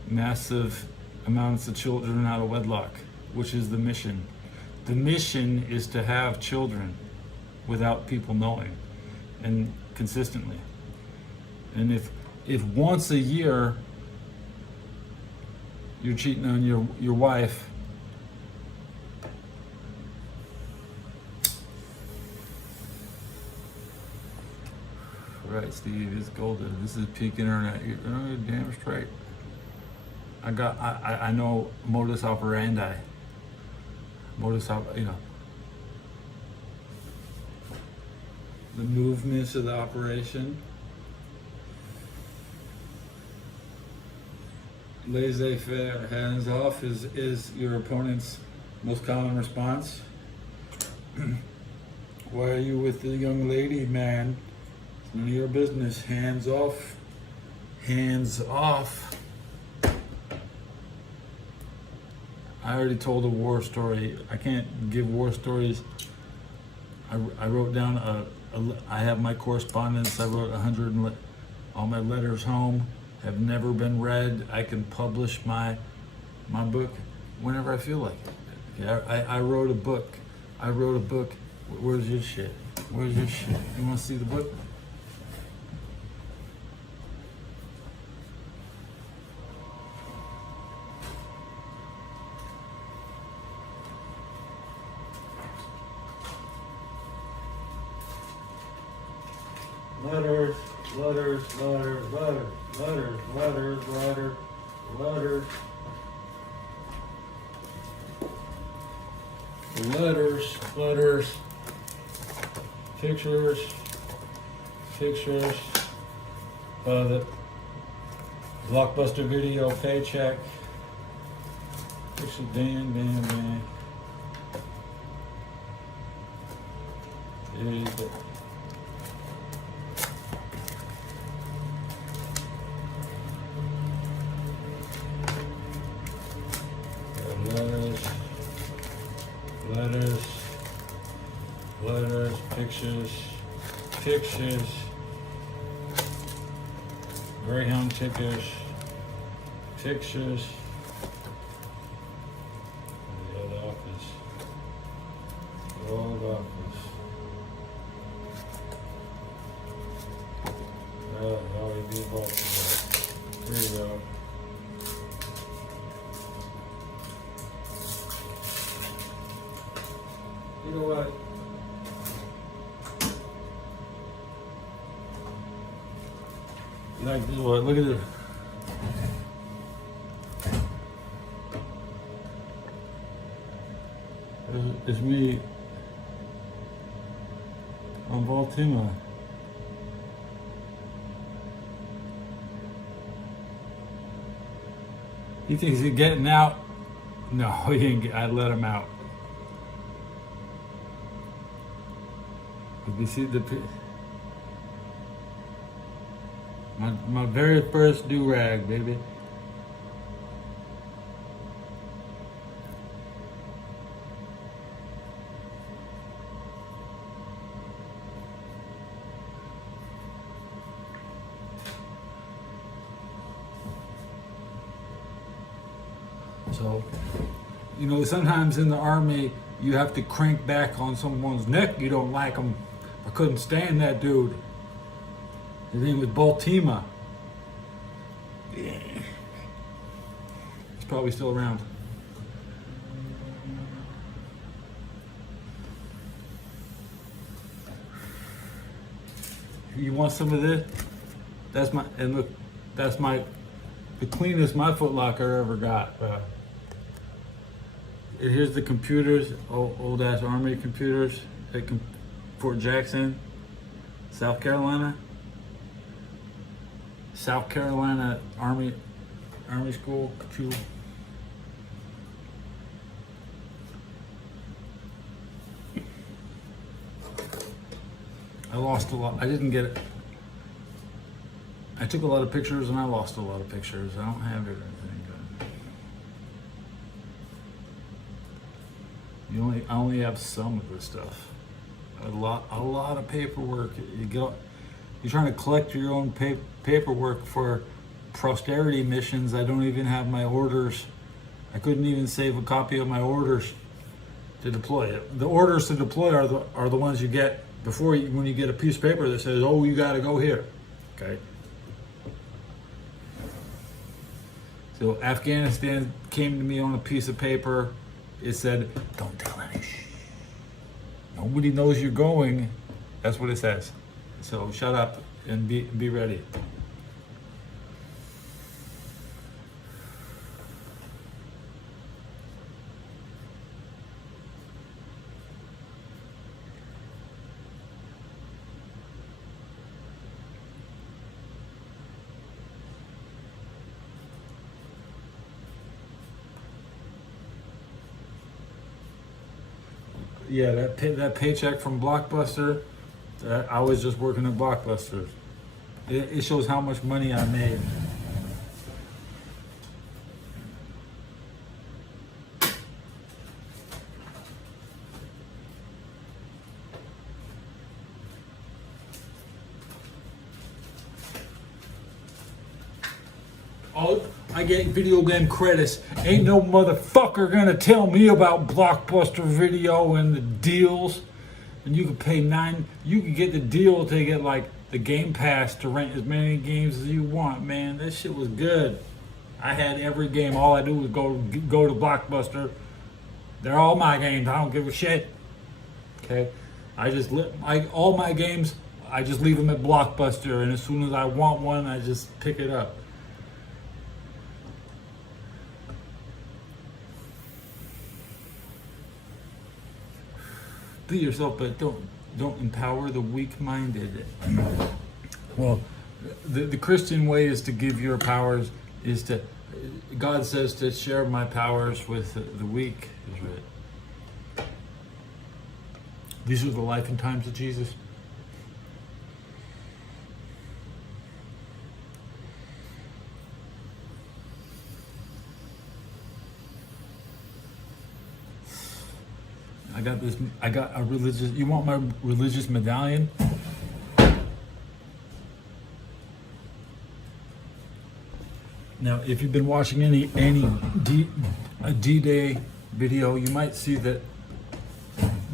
massive amounts of children out of wedlock, which is the mission. The mission is to have children without people knowing, and consistently. And if once a year you're cheating on your wife, right, Steve, it's golden. This is peak internet. You're damn straight. I know modus operandi. The movements of the operation. Laissez-faire, hands off, is your opponent's most common response. Why are you with the young lady, man? It's none of your business. Hands off. Hands off. I already told a war story. I can't give war stories. I wrote down I have my correspondence. I wrote 100, all my letters home have never been read. I can publish my book whenever I feel like it. Okay, I wrote a book. Where's your shit? Where's your shit? You want to see the book? Letters, letters, letters, letters, letters, letters, letters, letters. Letters, letters. Pictures. The Blockbuster video paycheck. Picture, bang. There you go. Letters, pictures, Greyhound tickets, pictures. The old office. There you go. You know what? Like this one, look at this. It's me on Baltimore. He thinks he's getting out. No, he didn't get, I let him out. You see the my very first do-rag, baby. So, you know, sometimes in the Army, you have to crank back on someone's neck. You don't like them. I couldn't stand that dude. His name was Baltima. Yeah. He's probably still around. You want some of this? That's my, and look, that's the cleanest my Foot Locker ever got. Here's the computers, old ass Army computers at Fort Jackson, South Carolina. South Carolina Army School computer. I lost a lot. I didn't get it. I took a lot of pictures and I lost a lot of pictures. I don't have everything. I only have some of this stuff. A lot of paperwork. You're trying to collect your own paperwork for posterity missions. I don't even have my orders. I couldn't even save a copy of my orders to deploy it. The orders to deploy are the ones you get before when you get a piece of paper that says, "Oh, you got to go here." Okay. So Afghanistan came to me on a piece of paper. It said, "Don't tell any shh. Nobody knows you're going." That's what it says. So shut up and be ready. Yeah, that paycheck from Blockbuster, I was just working at Blockbuster. It shows how much money I made. Oh, I get video game credits. Ain't no motherfucker gonna tell me about Blockbuster Video and the deals. And you can pay you can get the deal to get like the Game Pass to rent as many games as you want, man. That shit was good. I had every game. All I do was go to Blockbuster. They're all my games. I don't give a shit. Okay, all my games. I just leave them at Blockbuster, and as soon as I want one, I just pick it up. complete yourself, but don't empower the weak-minded. Well, the Christian way is to give your powers, is to, God says to share my powers with the weak, is right. These are the life and times of Jesus. I got a religious, you want my religious medallion? Now, if you've been watching any D-Day video, you might see that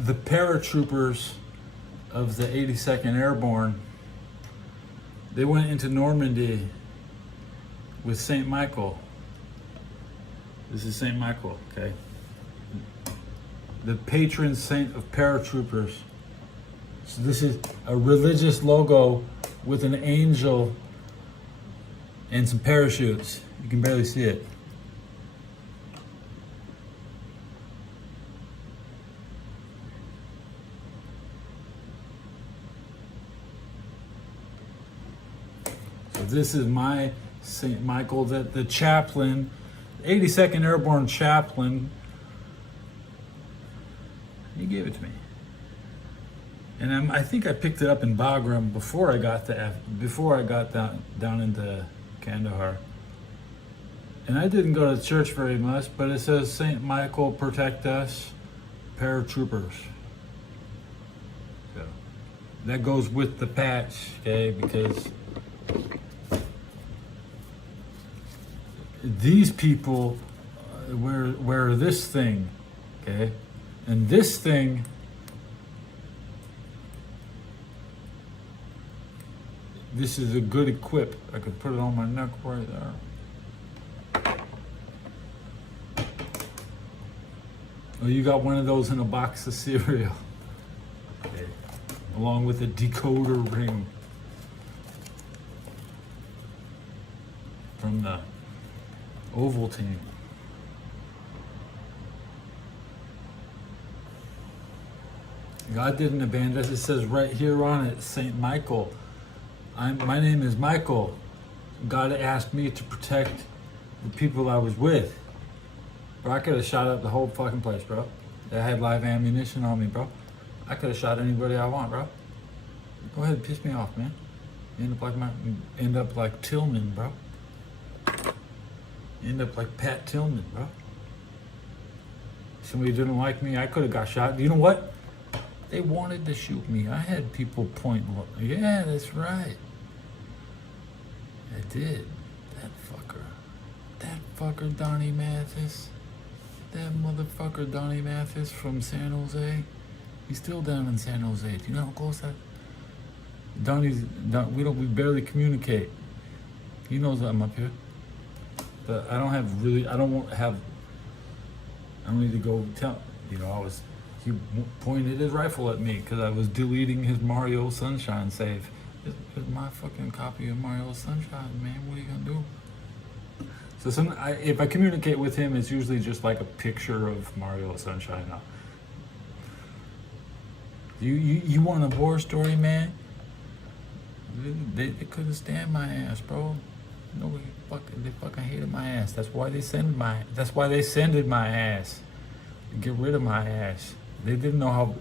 the paratroopers of the 82nd Airborne, they went into Normandy with St. Michael. This is St. Michael, okay? The patron saint of paratroopers. So this is a religious logo with an angel and some parachutes. You can barely see it. So this is my St. Michael, that the chaplain, 82nd Airborne chaplain, he gave it to me. And I think I picked it up in Bagram before I got down into Kandahar. And I didn't go to church very much, but it says St. Michael protect us, paratroopers. So that goes with the patch, okay, because these people wear this thing, okay? And this thing, this is a good equip. I could put it on my neck right there. Oh, you got one of those in a box of cereal. Okay. Along with a decoder ring from the Oval team. God didn't abandon us. It says right here on it, St. Michael. My name is Michael. God asked me to protect the people I was with. Bro, I could have shot up the whole fucking place, bro. I had live ammunition on me, bro. I could have shot anybody I want, bro. Go ahead, piss me off, man. End up like Tillman, bro. End up like Pat Tillman, bro. Somebody didn't like me, I could have got shot. You know what? They wanted to shoot me. I had people point, yeah, that's right. I did. That fucker Donnie Mathis. That motherfucker Donnie Mathis from San Jose. He's still down in San Jose. Do you know how close that? We barely communicate. He knows I'm up here. But I don't need to go tell, he pointed his rifle at me because I was deleting his Mario Sunshine save. It's my fucking copy of Mario Sunshine, man. What are you gonna do? So if I communicate with him, it's usually just like a picture of Mario Sunshine. You want a war story, man? They couldn't stand my ass, bro. Nobody they fucking hated my ass. That's why they sended my ass. Get rid of my ass. They didn't know how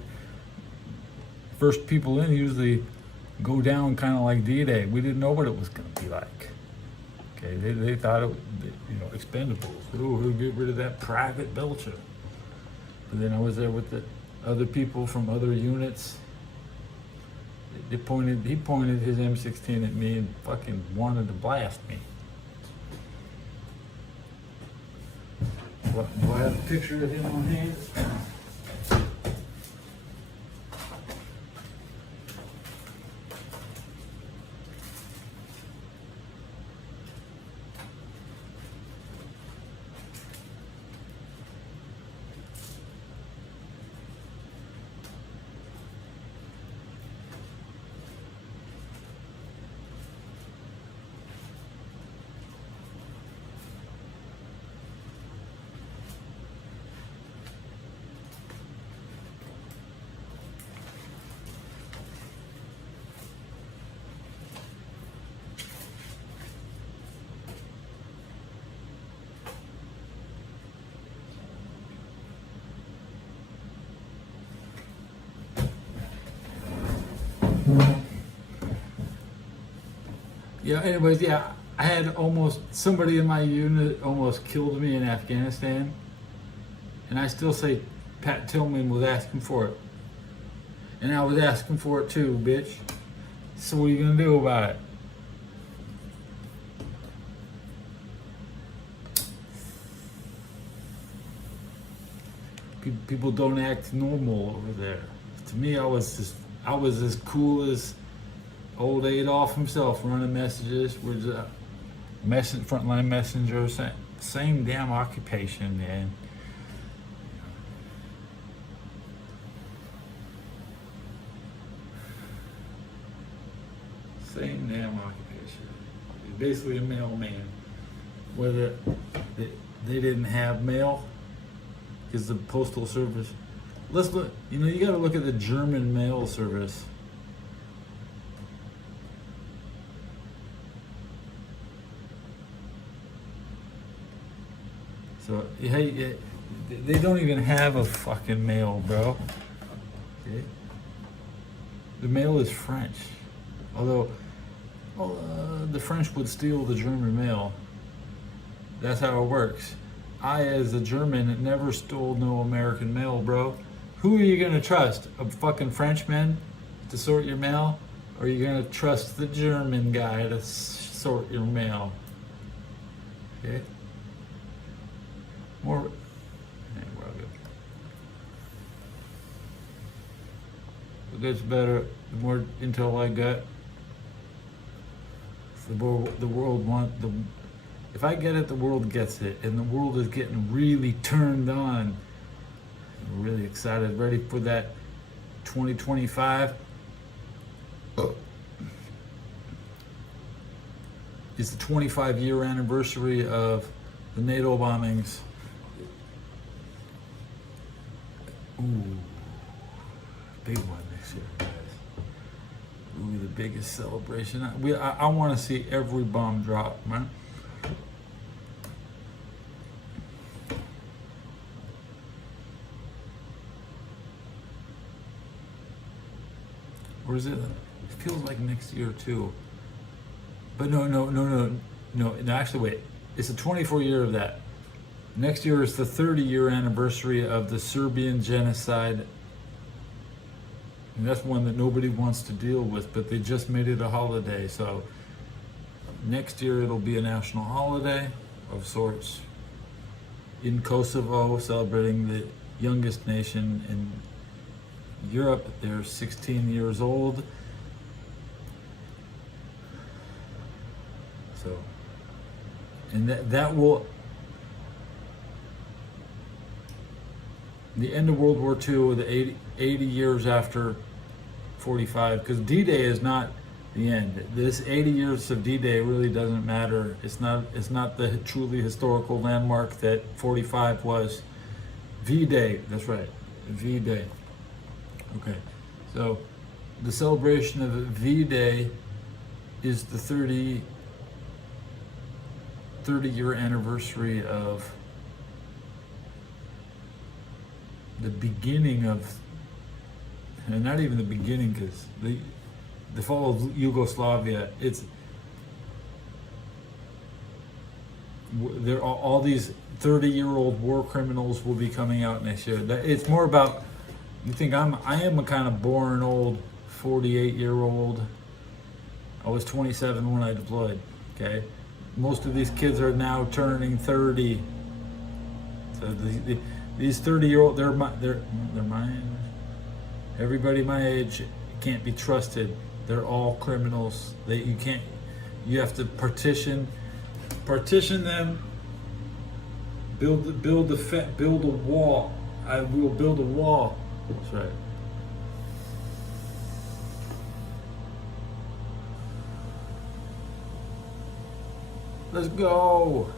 first people in usually go down kind of like D-Day. We didn't know what it was going to be like. Okay, they thought it, expendables. Ooh, we'll get rid of that private Belcher. But then I was there with the other people from other units. He pointed his M16 at me and fucking wanted to blast me. Do I have a picture of him on hand? Yeah, anyways, yeah, I had almost, somebody in my unit almost killed me in Afghanistan. And I still say Pat Tillman was asking for it. And I was asking for it too, bitch. So what are you gonna do about it? People don't act normal over there. To me, I was as cool as old Adolf himself, running messages with frontline messenger, same damn occupation, man. Same damn occupation. Basically a mailman. Whether they didn't have mail, because the postal service. Let's look. You know, you got to look at the German mail service. So, hey, they don't even have a fucking mail, bro. Okay? The mail is French. Although, the French would steal the German mail. That's how it works. I, as a German, never stole no American mail, bro. Who are you gonna trust? A fucking Frenchman to sort your mail? Or are you gonna trust the German guy to sort your mail? Okay? More. We're all good. It gets better. The more intel I get, the world want the. If I get it, the world gets it, and the world is getting really turned on. I'm really excited, ready for that 2025. It's the 25-year anniversary of the NATO bombings. Ooh, big one next year, guys. Ooh, the biggest celebration. I want to see every bomb drop, man. Or is it? It feels like next year too. But no. Actually, wait. It's the 24th year of that. Next year is the 30-year anniversary of the Serbian genocide. And that's one that nobody wants to deal with, but they just made it a holiday. So next year it'll be a national holiday of sorts in Kosovo, celebrating the youngest nation in Europe. They're 16 years old. So, and that will, the end of World War II, the 80 years after 45, because D-Day is not the end. This 80 years of D-Day really doesn't matter. It's not the truly historical landmark that 45 was. V-Day, that's right, V-Day. Okay, so the celebration of V-Day is the 30-year anniversary of the beginning of, and not even the beginning, because the fall of Yugoslavia. There are all these 30-year-old war criminals will be coming out next year. It's more about. You think I am a kind of boring old 48-year-old. I was 27 when I deployed. Okay, most of these kids are now turning 30. So these 30-year-old, they're mine. Everybody my age can't be trusted. They're all criminals. You have to partition them. Build a wall. I will build a wall. That's right. Let's go.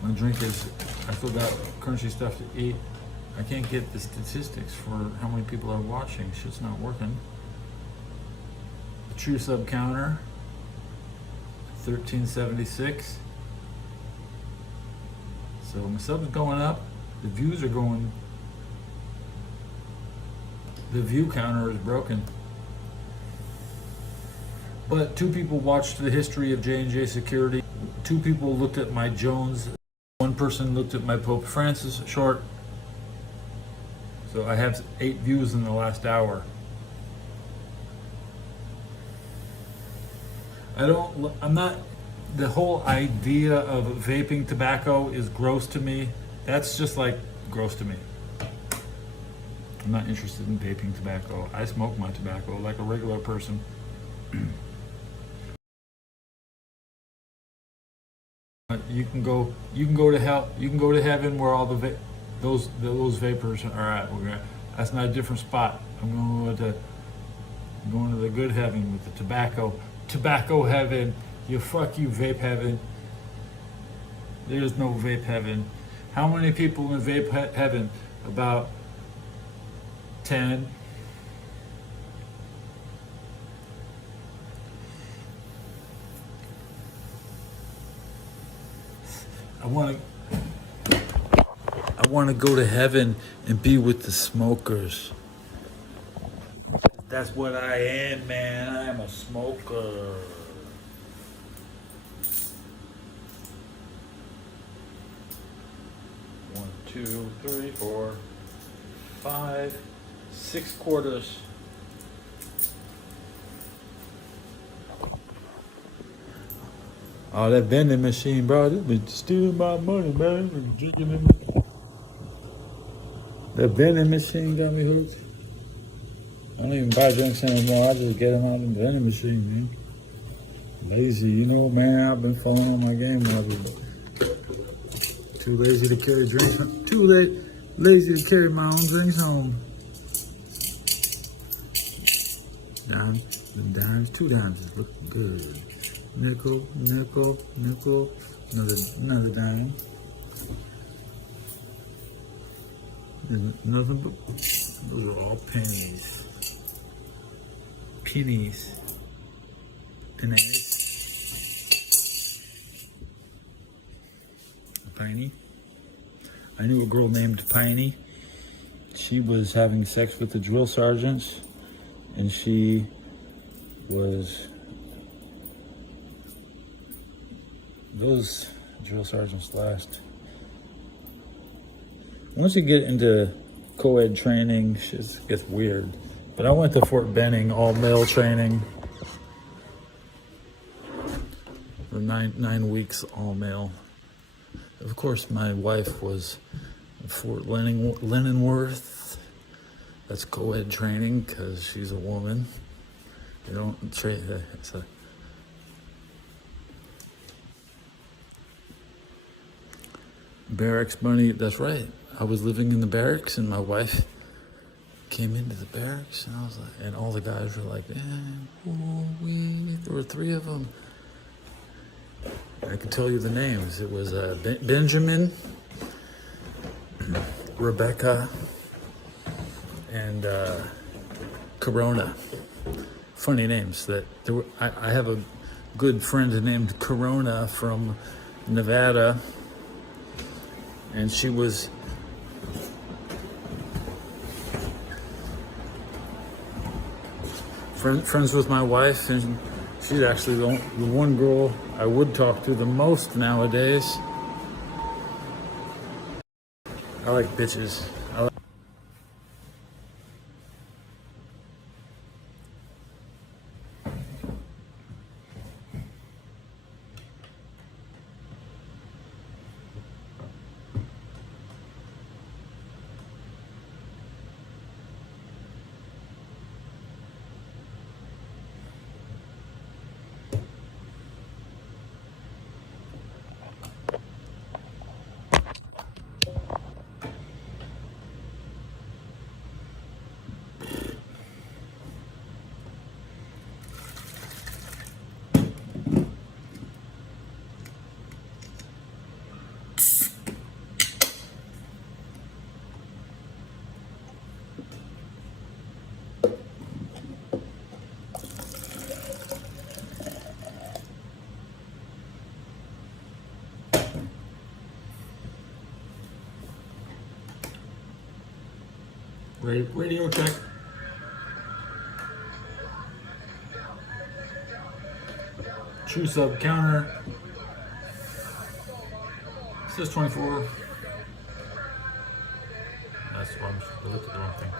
My drink is, I still got crunchy stuff to eat. I can't get the statistics for how many people are watching. Shit's not working. The true sub counter, 1376. So my sub's going up. The views are going. The view counter is broken. But 2 people watched the history of J&J Security. 2 people looked at my Jones. 1 person looked at my Pope Francis short. So I have 8 views in the last hour. I'm not, the whole idea of vaping tobacco is gross to me. That's just like gross to me. I'm not interested in vaping tobacco. I smoke my tobacco like a regular person. You can go to hell. You can go to heaven where all those vapors are at. That's not a different spot. I'm going to the good heaven with the tobacco heaven. Fuck you, vape heaven. There's no vape heaven. How many people in vape heaven? About 10. I want to go to heaven and be with the smokers. That's what I am, man. I am a smoker. One, 2, 3, 4, 5, 6 quarters. Oh, that vending machine, bro. This been stealing my money, man. That vending machine got me hooked. I don't even buy drinks anymore. I just get them out of the vending machine, man. Lazy, you know, man. I've been falling on my game lately. Too lazy to carry drinks. Too lazy to carry my own drinks home. Dimes, 2 dimes is looking good. Nickel, another dime. And nothing but, those are all pennies. Pennies. Piney. I knew a girl named Piney. She was having sex with the drill sergeants, and she was, those drill sergeants last. Once you get into co-ed training, shit gets weird. But I went to Fort Benning, all male training. For 9 weeks, all male. Of course, my wife was Fort Leavenworth. That's co-ed training because she's a woman. You don't train. It's a barracks money. That's right. I was living in the barracks, and my wife came into the barracks, and I was like, and all the guys were like, there were 3 of them. I can tell you the names. It was Benjamin, Rebecca, and Corona. Funny names. I have a good friend named Corona from Nevada, and she was friends with my wife, and she's actually the one girl I would talk to the most nowadays. I like bitches. Radio check. True sub counter. It says 24. That's the wrong. I looked at the wrong thing.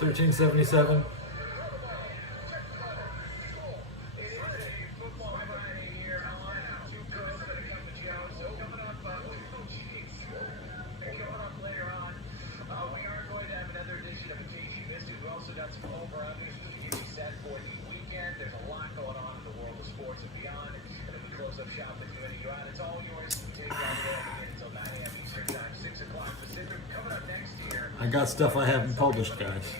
1377. I got stuff I haven't published, guys.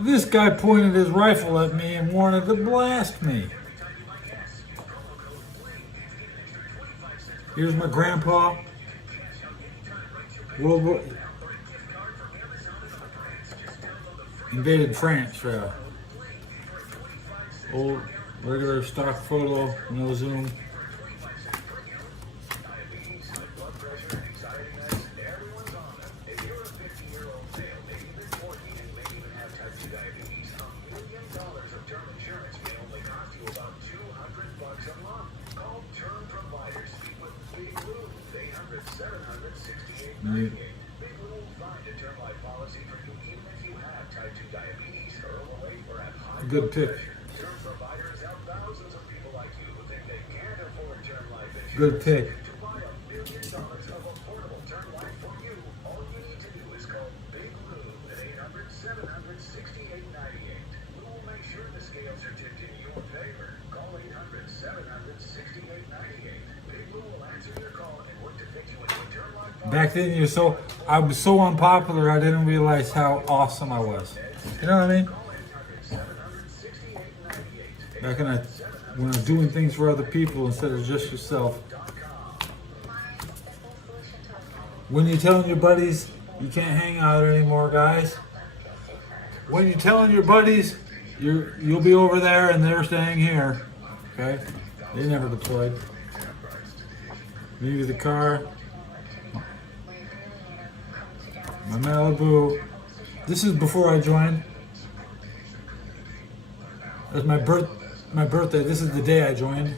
This guy pointed his rifle at me and wanted to blast me. Here's my grandpa. Invaded France. Old regular stock photo, no zoom. Good pick. Good pick. Back then, I was so unpopular, I didn't realize how awesome I was. You know what I mean? Back when I was doing things for other people instead of just yourself. When you're telling your buddies you can't hang out anymore, guys. When you're telling your buddies you'll be over there and they're staying here. Okay? They never deployed. Maybe the car. My Malibu. This is before I joined. That's my birthday. This is the day I joined.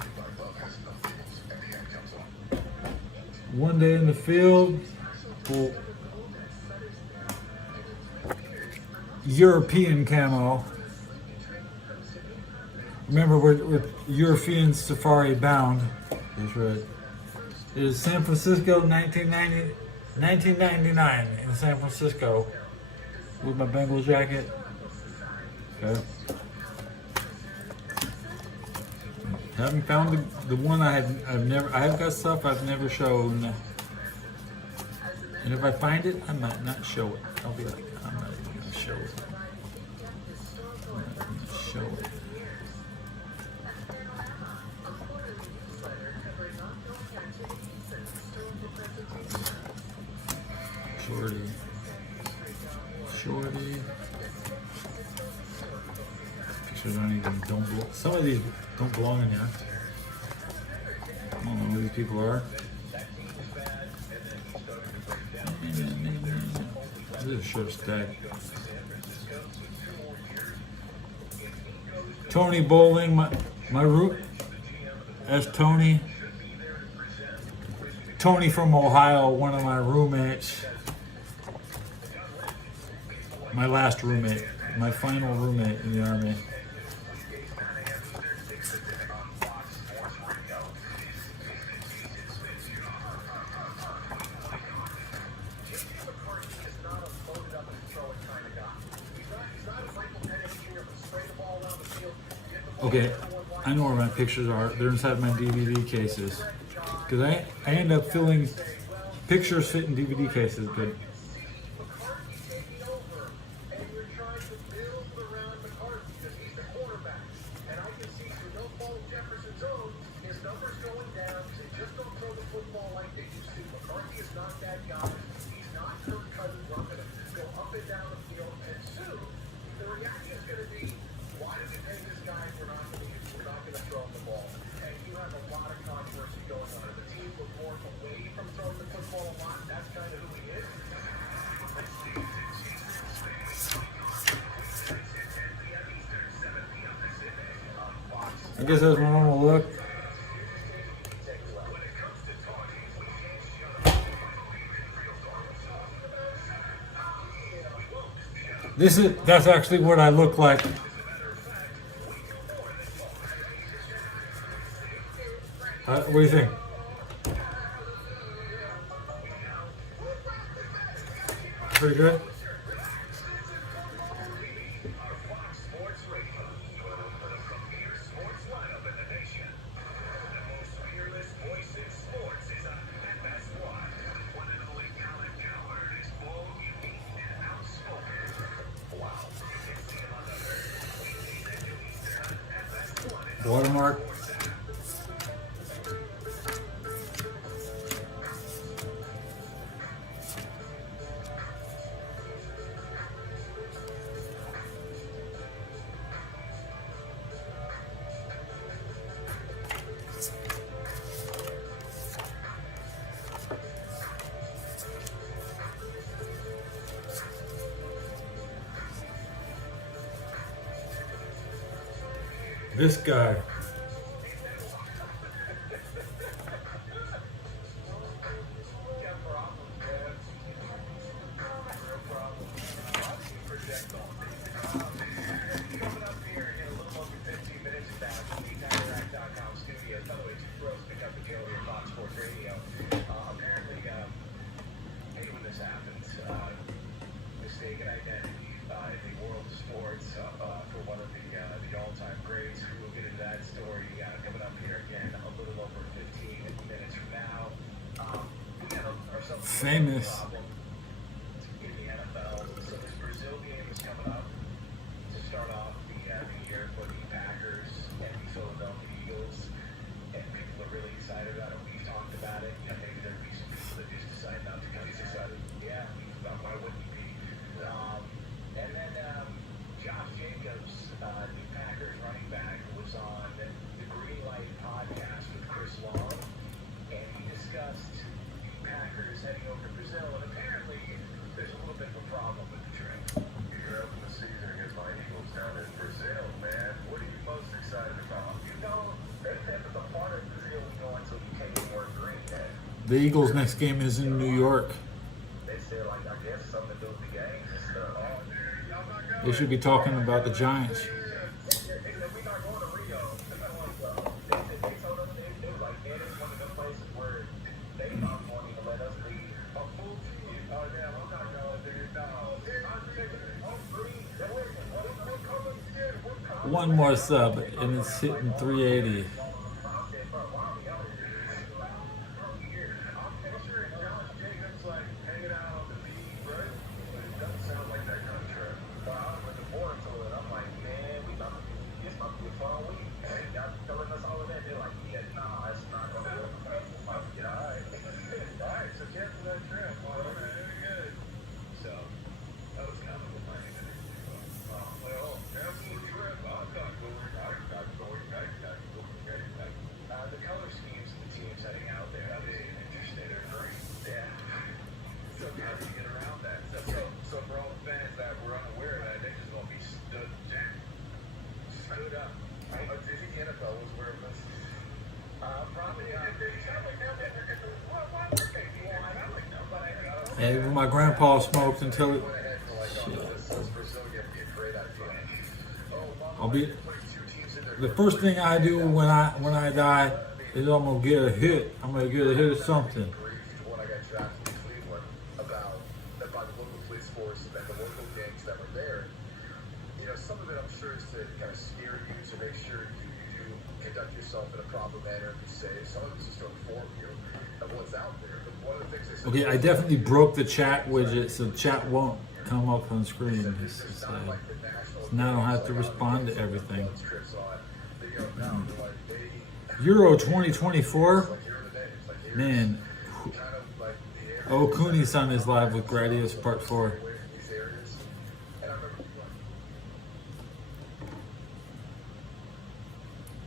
One day in the field. Cool. European camo. Remember, we're European safari bound. That's right. It is San Francisco, 1999 in San Francisco with my Bengal jacket. Okay. Haven't found the one I've got stuff I've never shown. And if I find it, I might not show it. I'll be like, I'm not even gonna show it. I'm not gonna show it. Shorty. Pictures don't belong. Some of these don't belong in here. I don't know who these people are. This is a short stack. Tony Bowling, my root. That's Tony. Tony from Ohio, one of my roommates. My last roommate, my final roommate in the Army. Okay, I know where my pictures are. They're inside my DVD cases. Because I end up filling pictures fit in DVD cases good. I guess that's my normal look. That's actually what I look like. What do you think? Pretty good? Watermark. This guy. Famous. The Eagles' next game is in New York. They should be talking about the Giants. One more sub, and it's hitting 380. And even my grandpa smoked until it. I'll be. The first thing I do when I die is I'm gonna get a hit. I'm gonna get a hit of something. When I got drafted to Cleveland, about the local police force and the local gangs that were there. You know, some of it I'm sure is to kind of scare you to make sure you conduct yourself in a proper manner and be safe. Some of it is just to inform you of what's out there. But one of the things they said. Okay, I definitely broke the chat widget, so chat won't come up on screen. Now I don't have to respond to everything. Euro 2024? Man. Oh, Cooney-san is live with Gradius Part 4.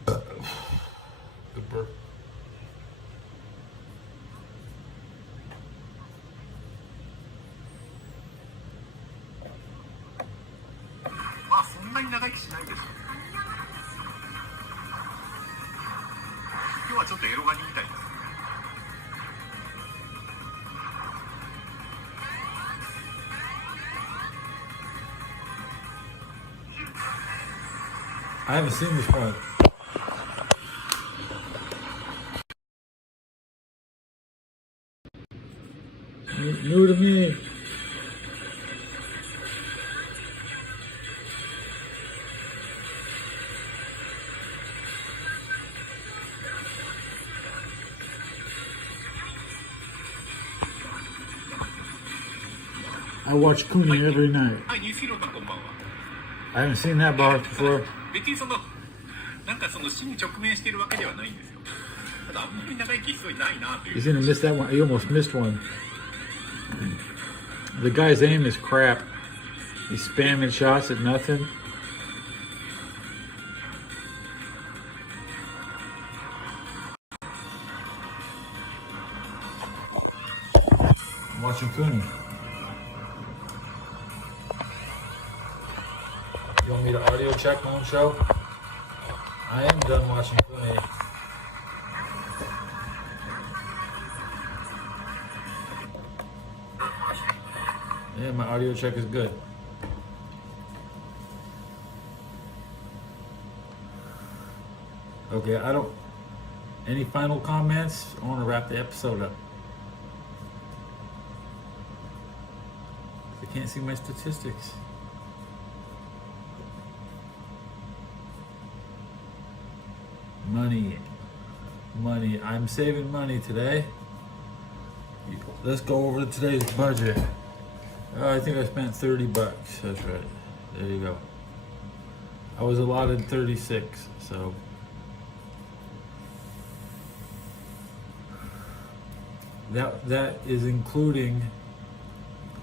Good burp. I haven't seen this part. New to me. I watch Cooney every night. I haven't seen that bar before. 別になんか死に直面しているわけではないんですよ。ただあんまり長生きすごいないなという。 He's gonna miss that one. He almost missed one. The guy's aim is crap. He's spamming shots at nothing. I'm watching Cooney. You want me to audio check my own show? I am done watching Cooney. Yeah, my audio check is good. Okay, any final comments? I want to wrap the episode up. I can't see my statistics. Money. I'm saving money today. Let's go over today's budget. I think I spent 30 bucks. That's right. There you go. I was allotted 36, so. That is including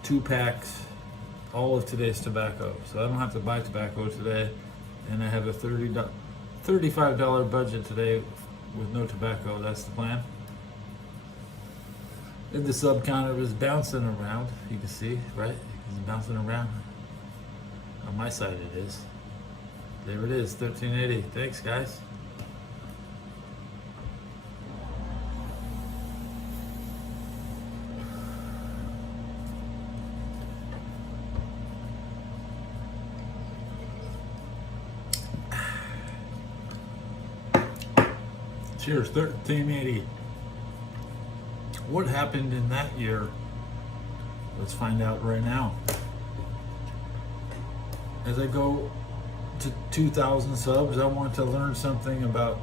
2 packs, all of today's tobacco. So I don't have to buy tobacco today, and I have a $35 budget today with no tobacco. That's the plan. And the sub counter is bouncing around. You can see, right? It's bouncing around. On my side it is. There it is, 1380. Thanks, guys. Cheers, 1380. What happened in that year? Let's find out right now. As I go to 2,000 subs, I want to learn something about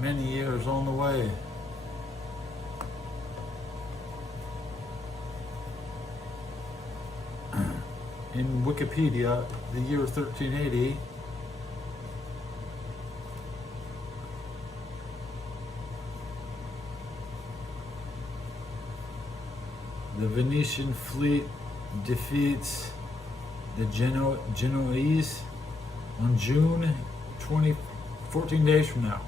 many years on the way. In Wikipedia, the year 1380 the Venetian fleet defeats the Genoese on June 20, 14 days from now.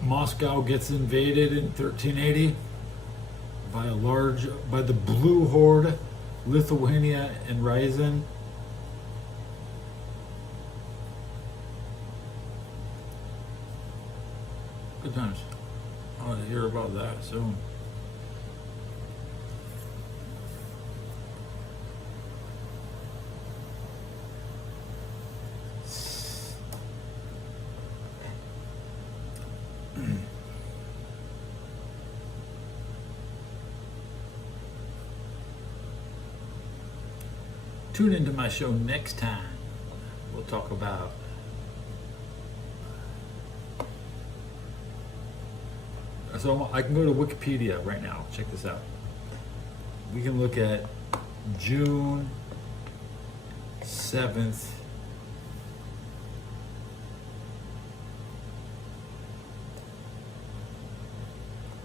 Moscow gets invaded in 1380 by the Blue Horde, Lithuania and Ryazan. Good times. I want to hear about that soon. Tune into my show next time. We'll talk about so I can go to Wikipedia right now. Check this out. We can look at June 7th.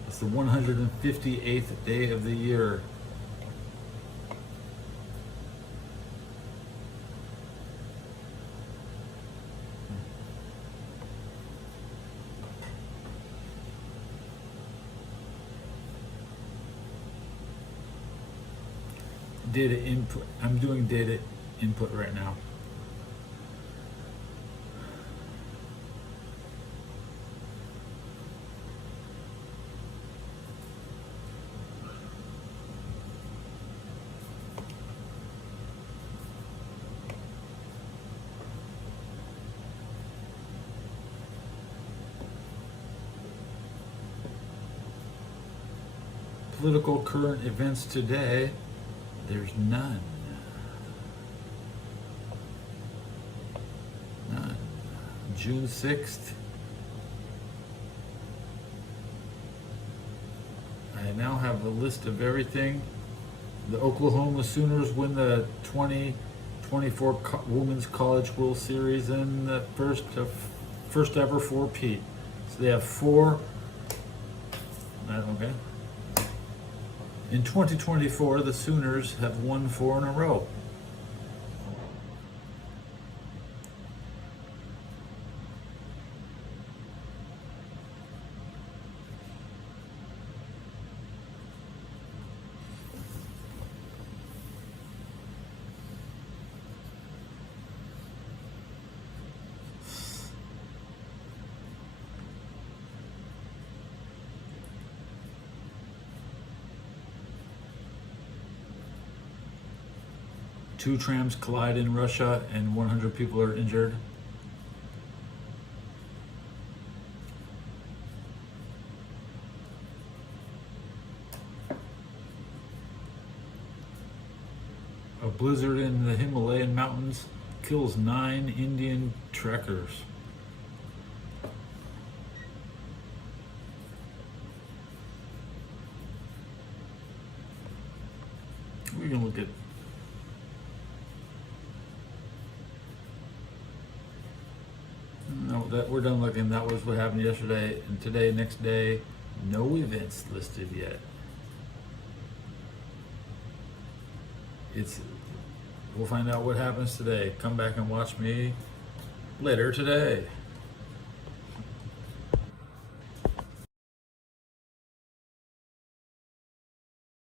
It's the 158th day of the year. Data input. I'm doing data input right now. Political current events today. There's none. None. June 6th. I now have a list of everything. The Oklahoma Sooners win the 2024 Women's College World Series in the first ever 4-peat. So they have 4. Okay. In 2024, the Sooners have won 4 in a row. Two trams collide in Russia and 100 people are injured. A blizzard in the Himalayan mountains kills 9 Indian trekkers. We can look at that we're done looking. That was what happened yesterday, and today, next day, no events listed yet. We'll find out what happens today. Come back and watch me later today.